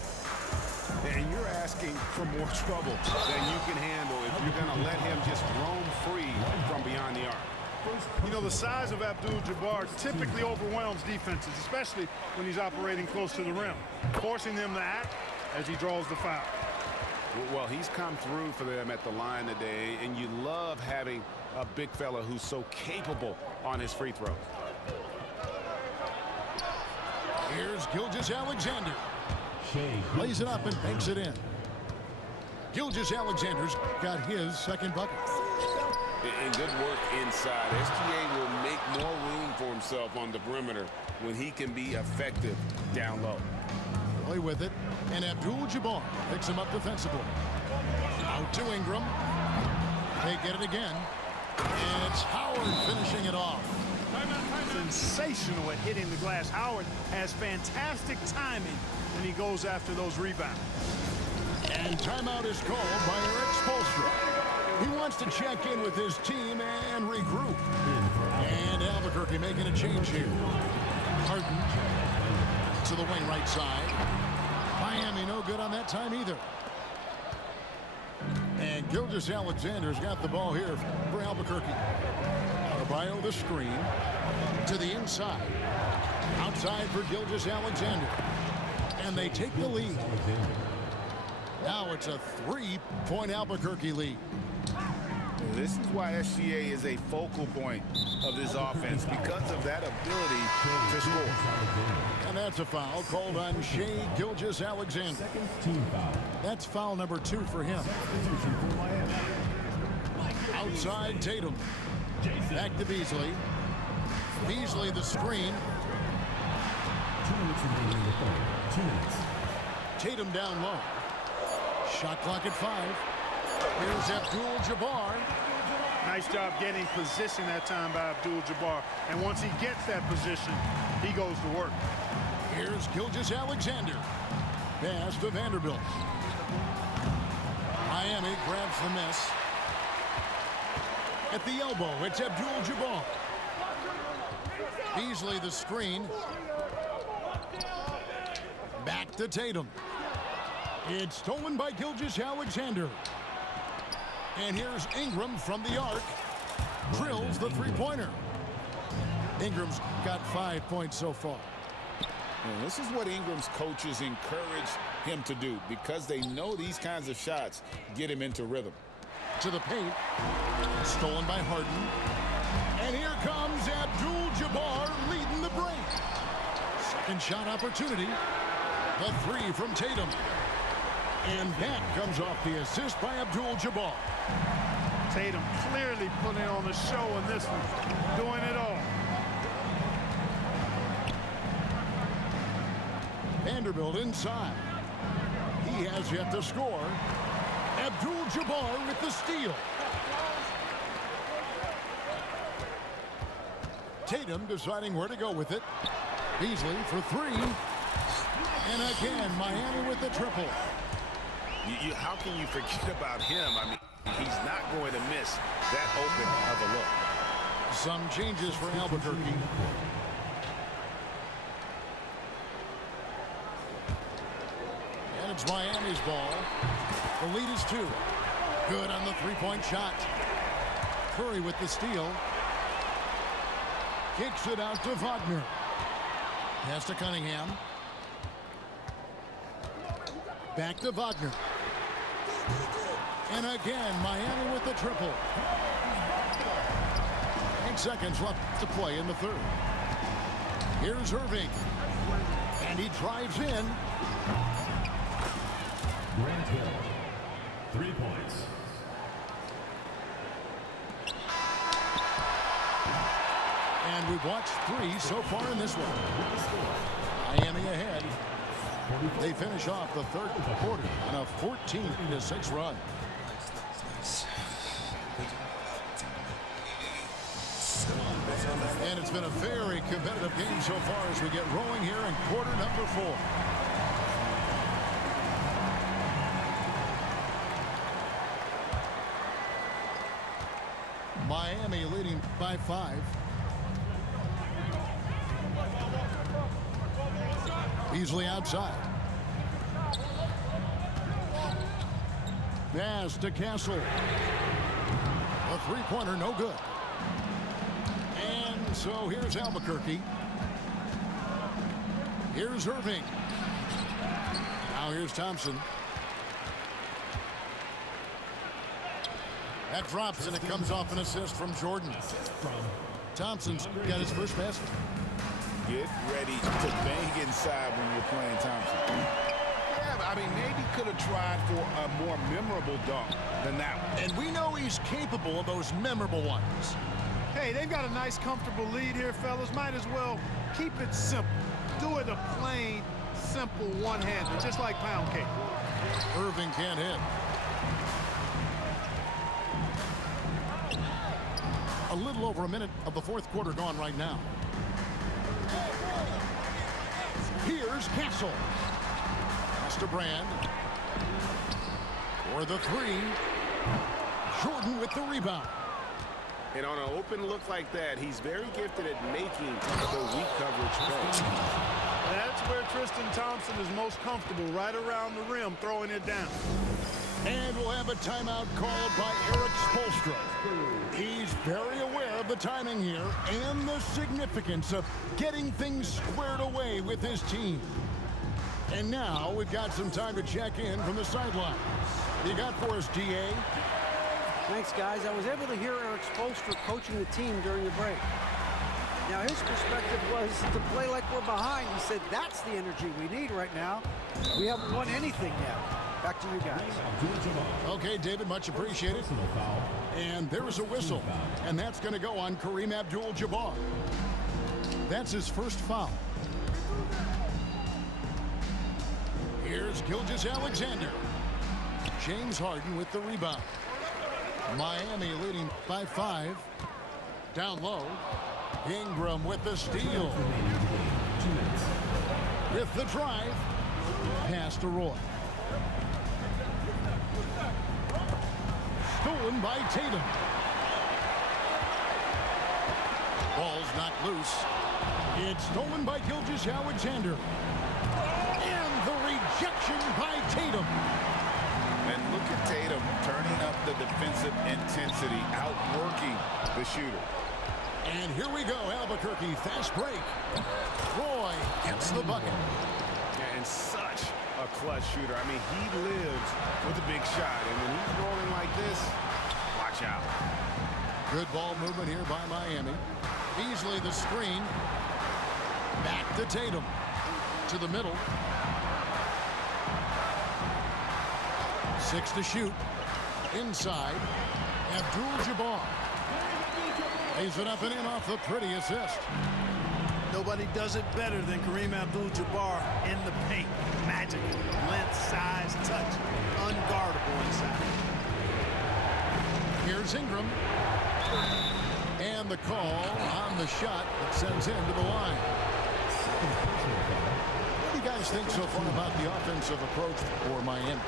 And you're asking for more trouble than you can handle if you're going to let him just roam free from beyond the arc. You know, the size of Abdul-Jabbar typically overwhelms defenses, especially when he's operating close to the rim, forcing them to act as he draws the foul. Well, he's come through for them at the line today, and you love having a big fella who's so capable on his free throws. Here's Gilgeous-Alexander. Lays it up and banks it in. Gilgeous-Alexander's got his second bucket. And good work inside. SGA will make more room for himself on the perimeter when he can be effective down low. Play with it, and Abdul-Jabbar picks him up defensively. Out to Ingram. They get it again. And it's Howard finishing it off. Sensational at hitting the glass. Howard has fantastic timing when he goes after those rebounds. And timeout is called by Erik Spoelstra. He wants to check in with his team and regroup. And Albuquerque making a change here. Harden to the wing right side. Miami no good on that time either. And Gilgeous-Alexander's got the ball here for Albuquerque. Adebayo the screen to the inside. Outside for Gilgeous-Alexander. And they take the lead. Now it's a 3-point Albuquerque lead. This is why SGA is a focal point of this offense, because of that ability to score. And that's a foul called on Shai Gilgeous-Alexander. Second team foul. That's foul number 2 for him. Substitution for Miami. Outside Tatum. Back to Beasley. Beasley the screen. 2 minutes remaining in the third. 2 minutes. Tatum down low. Shot clock at 5. Here's Abdul-Jabbar. Nice job getting position that time by Abdul-Jabbar. And once he gets that position, he goes to work. Here's Gilgeous-Alexander. Pass to Vanderbilt. Miami grabs the miss. At the elbow, it's Abdul-Jabbar. Beasley the screen. Back to Tatum. It's stolen by Gilgeous-Alexander. And here's Ingram from the arc. Drills the three-pointer. Ingram's got 5 points so far. And this is what Ingram's coaches encourage him to do, because they know these kinds of shots get him into rhythm. To the paint. Stolen by Harden. And here comes Abdul-Jabbar leading the break. Second shot opportunity. The 3 from Tatum. And that comes off the assist by Abdul-Jabbar. Tatum clearly putting on a show in this one, doing it all. Vanderbilt inside. He has yet to score. Abdul-Jabbar with the steal. Tatum deciding where to go with it. Beasley for 3. And again, Miami with the triple. How can you forget about him? I mean, he's not going to miss that open of a look. Some changes for Albuquerque. And it's Miami's ball. The lead is 2. Good on the three-point shot. Curry with the steal. Kicks it out to Wagner. Pass to Cunningham. Back to Wagner. And again, Miami with the triple. 8 seconds left to play in the third. Here's Irving. And he drives in. Grant Hill. 3 points. And we've watched 3 so far in this one. Miami ahead. They finish off the third quarter on a 14-6 run. And it's been a very competitive game so far as we get rolling here in quarter number 4. Miami leading by 5. Beasley outside. Pass to Castle. A three-pointer, no good. And so here's Albuquerque. Here's Irving. Now here's Thompson. That drops, and it comes off an assist from Jordan. Thompson's got his first basket. Get ready to bang inside when you're playing Thompson. Yeah, I mean, maybe could have tried for a more memorable dunk than that one. And we know he's capable of those memorable ones. Hey, they've got a nice, comfortable lead here, fellas. Might as well keep it simple. Do it a plain, simple one-hander, just like pound cake. Irving can't hit. A little over a minute of the fourth quarter gone right now. Here's Castle. Pass to Brand. For the 3. Jordan with the rebound. And on an open look like that, he's very gifted at making the weak coverage play. That's where Tristan Thompson is most comfortable, right around the rim, throwing it down. And we'll have a timeout called by Eric Spoelstra. He's very aware of the timing here and the significance of getting things squared away with his team. And now we've got some time to check in from the sidelines. You got for us, DA? Thanks, guys. I was able to hear Eric Spoelstra coaching the team during the break. Now, his perspective was to play like we're behind. He said that's the energy we need right now. We haven't won anything yet. Back to you guys. Okay, David, much appreciated. And there is a whistle, and that's going to go on Kareem Abdul-Jabbar. That's his first foul. Here's Gilgeous-Alexander. James Harden with the rebound. Miami leading by 5. Down low. Ingram with the steal. With the drive. Pass to Roy. Stolen by Tatum. Ball's not loose. It's stolen by Gilgeous-Alexander. And the rejection by Tatum. And look at Tatum turning up the defensive intensity, outworking the shooter. And here we go, Albuquerque, fast break. Roy gets the bucket. And such a clutch shooter. I mean, he lives with a big shot. And when he's rolling like this, watch out. Good ball movement here by Miami. Beasley the screen. Back to Tatum. To the middle. 6 to shoot. Inside. Abdul-Jabbar. Lays it up and in off the pretty assist. Nobody does it better than Kareem Abdul-Jabbar in the paint. Magical. Length, size, touch. Unguardable inside. Here's Ingram. And the call on the shot that sends him to the line. What do you guys think so far about the offensive approach for Miami?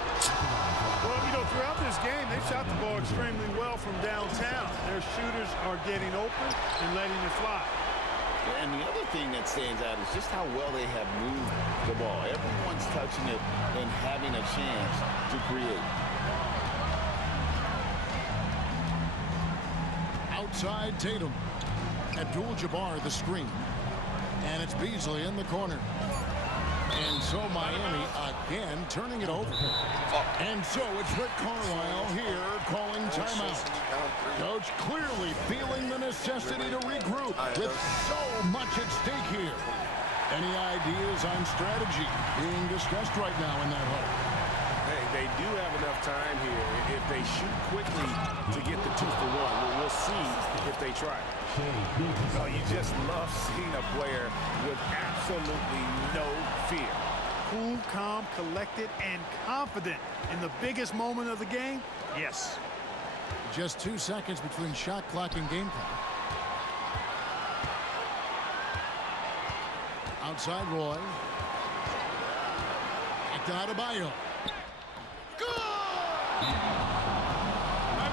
Well, you know, throughout this game, they've shot the ball extremely well from downtown. Their shooters are getting open and letting it fly. And the other thing that stands out is just how well they have moved the ball. Everyone's touching it and having a chance to create. Outside Tatum. Abdul-Jabbar the screen. And it's Beasley in the corner. And so Miami again turning it over. And so it's Rick Carlisle here calling timeout. Coach clearly feeling the necessity to regroup with so much at stake here. Any ideas on strategy being discussed right now in that hole? Hey, they do have enough time here. If they shoot quickly to get the 2 for 1, we'll see if they try. Oh, you just love seeing a player with absolutely no fear. Cool, calm, collected, and confident in the biggest moment of the game? Yes. Just 2 seconds between shot clock and game clock. Outside Roy. Back to Adebayo.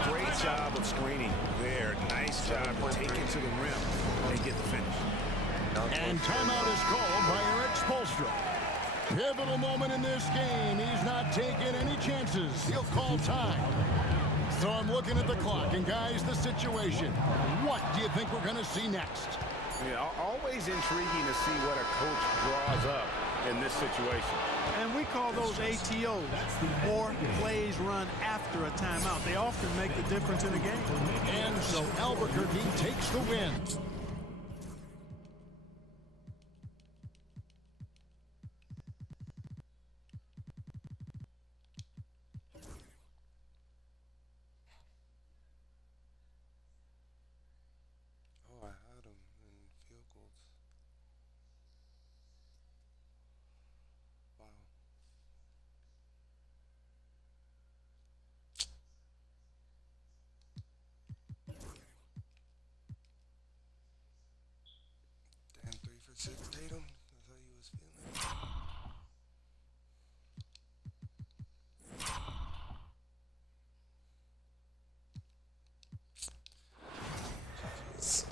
Great job of screening there. Nice job to take it to the rim and get the finish. And timeout is called by Eric Spoelstra. Pivotal moment in this game. He's not taking any chances. He'll call time. So I'm looking at the clock, and guys, the situation. What do you think we're going to see next? Yeah, always intriguing to see what a coach draws up in this situation. And we call those ATOs, or plays run after a timeout. They often make the difference in a game. And so Albuquerque takes the win. Oh, I had him in field goals. Wow. Damn, 3 for 6 Tatum. That's how you was feeling. Jeez.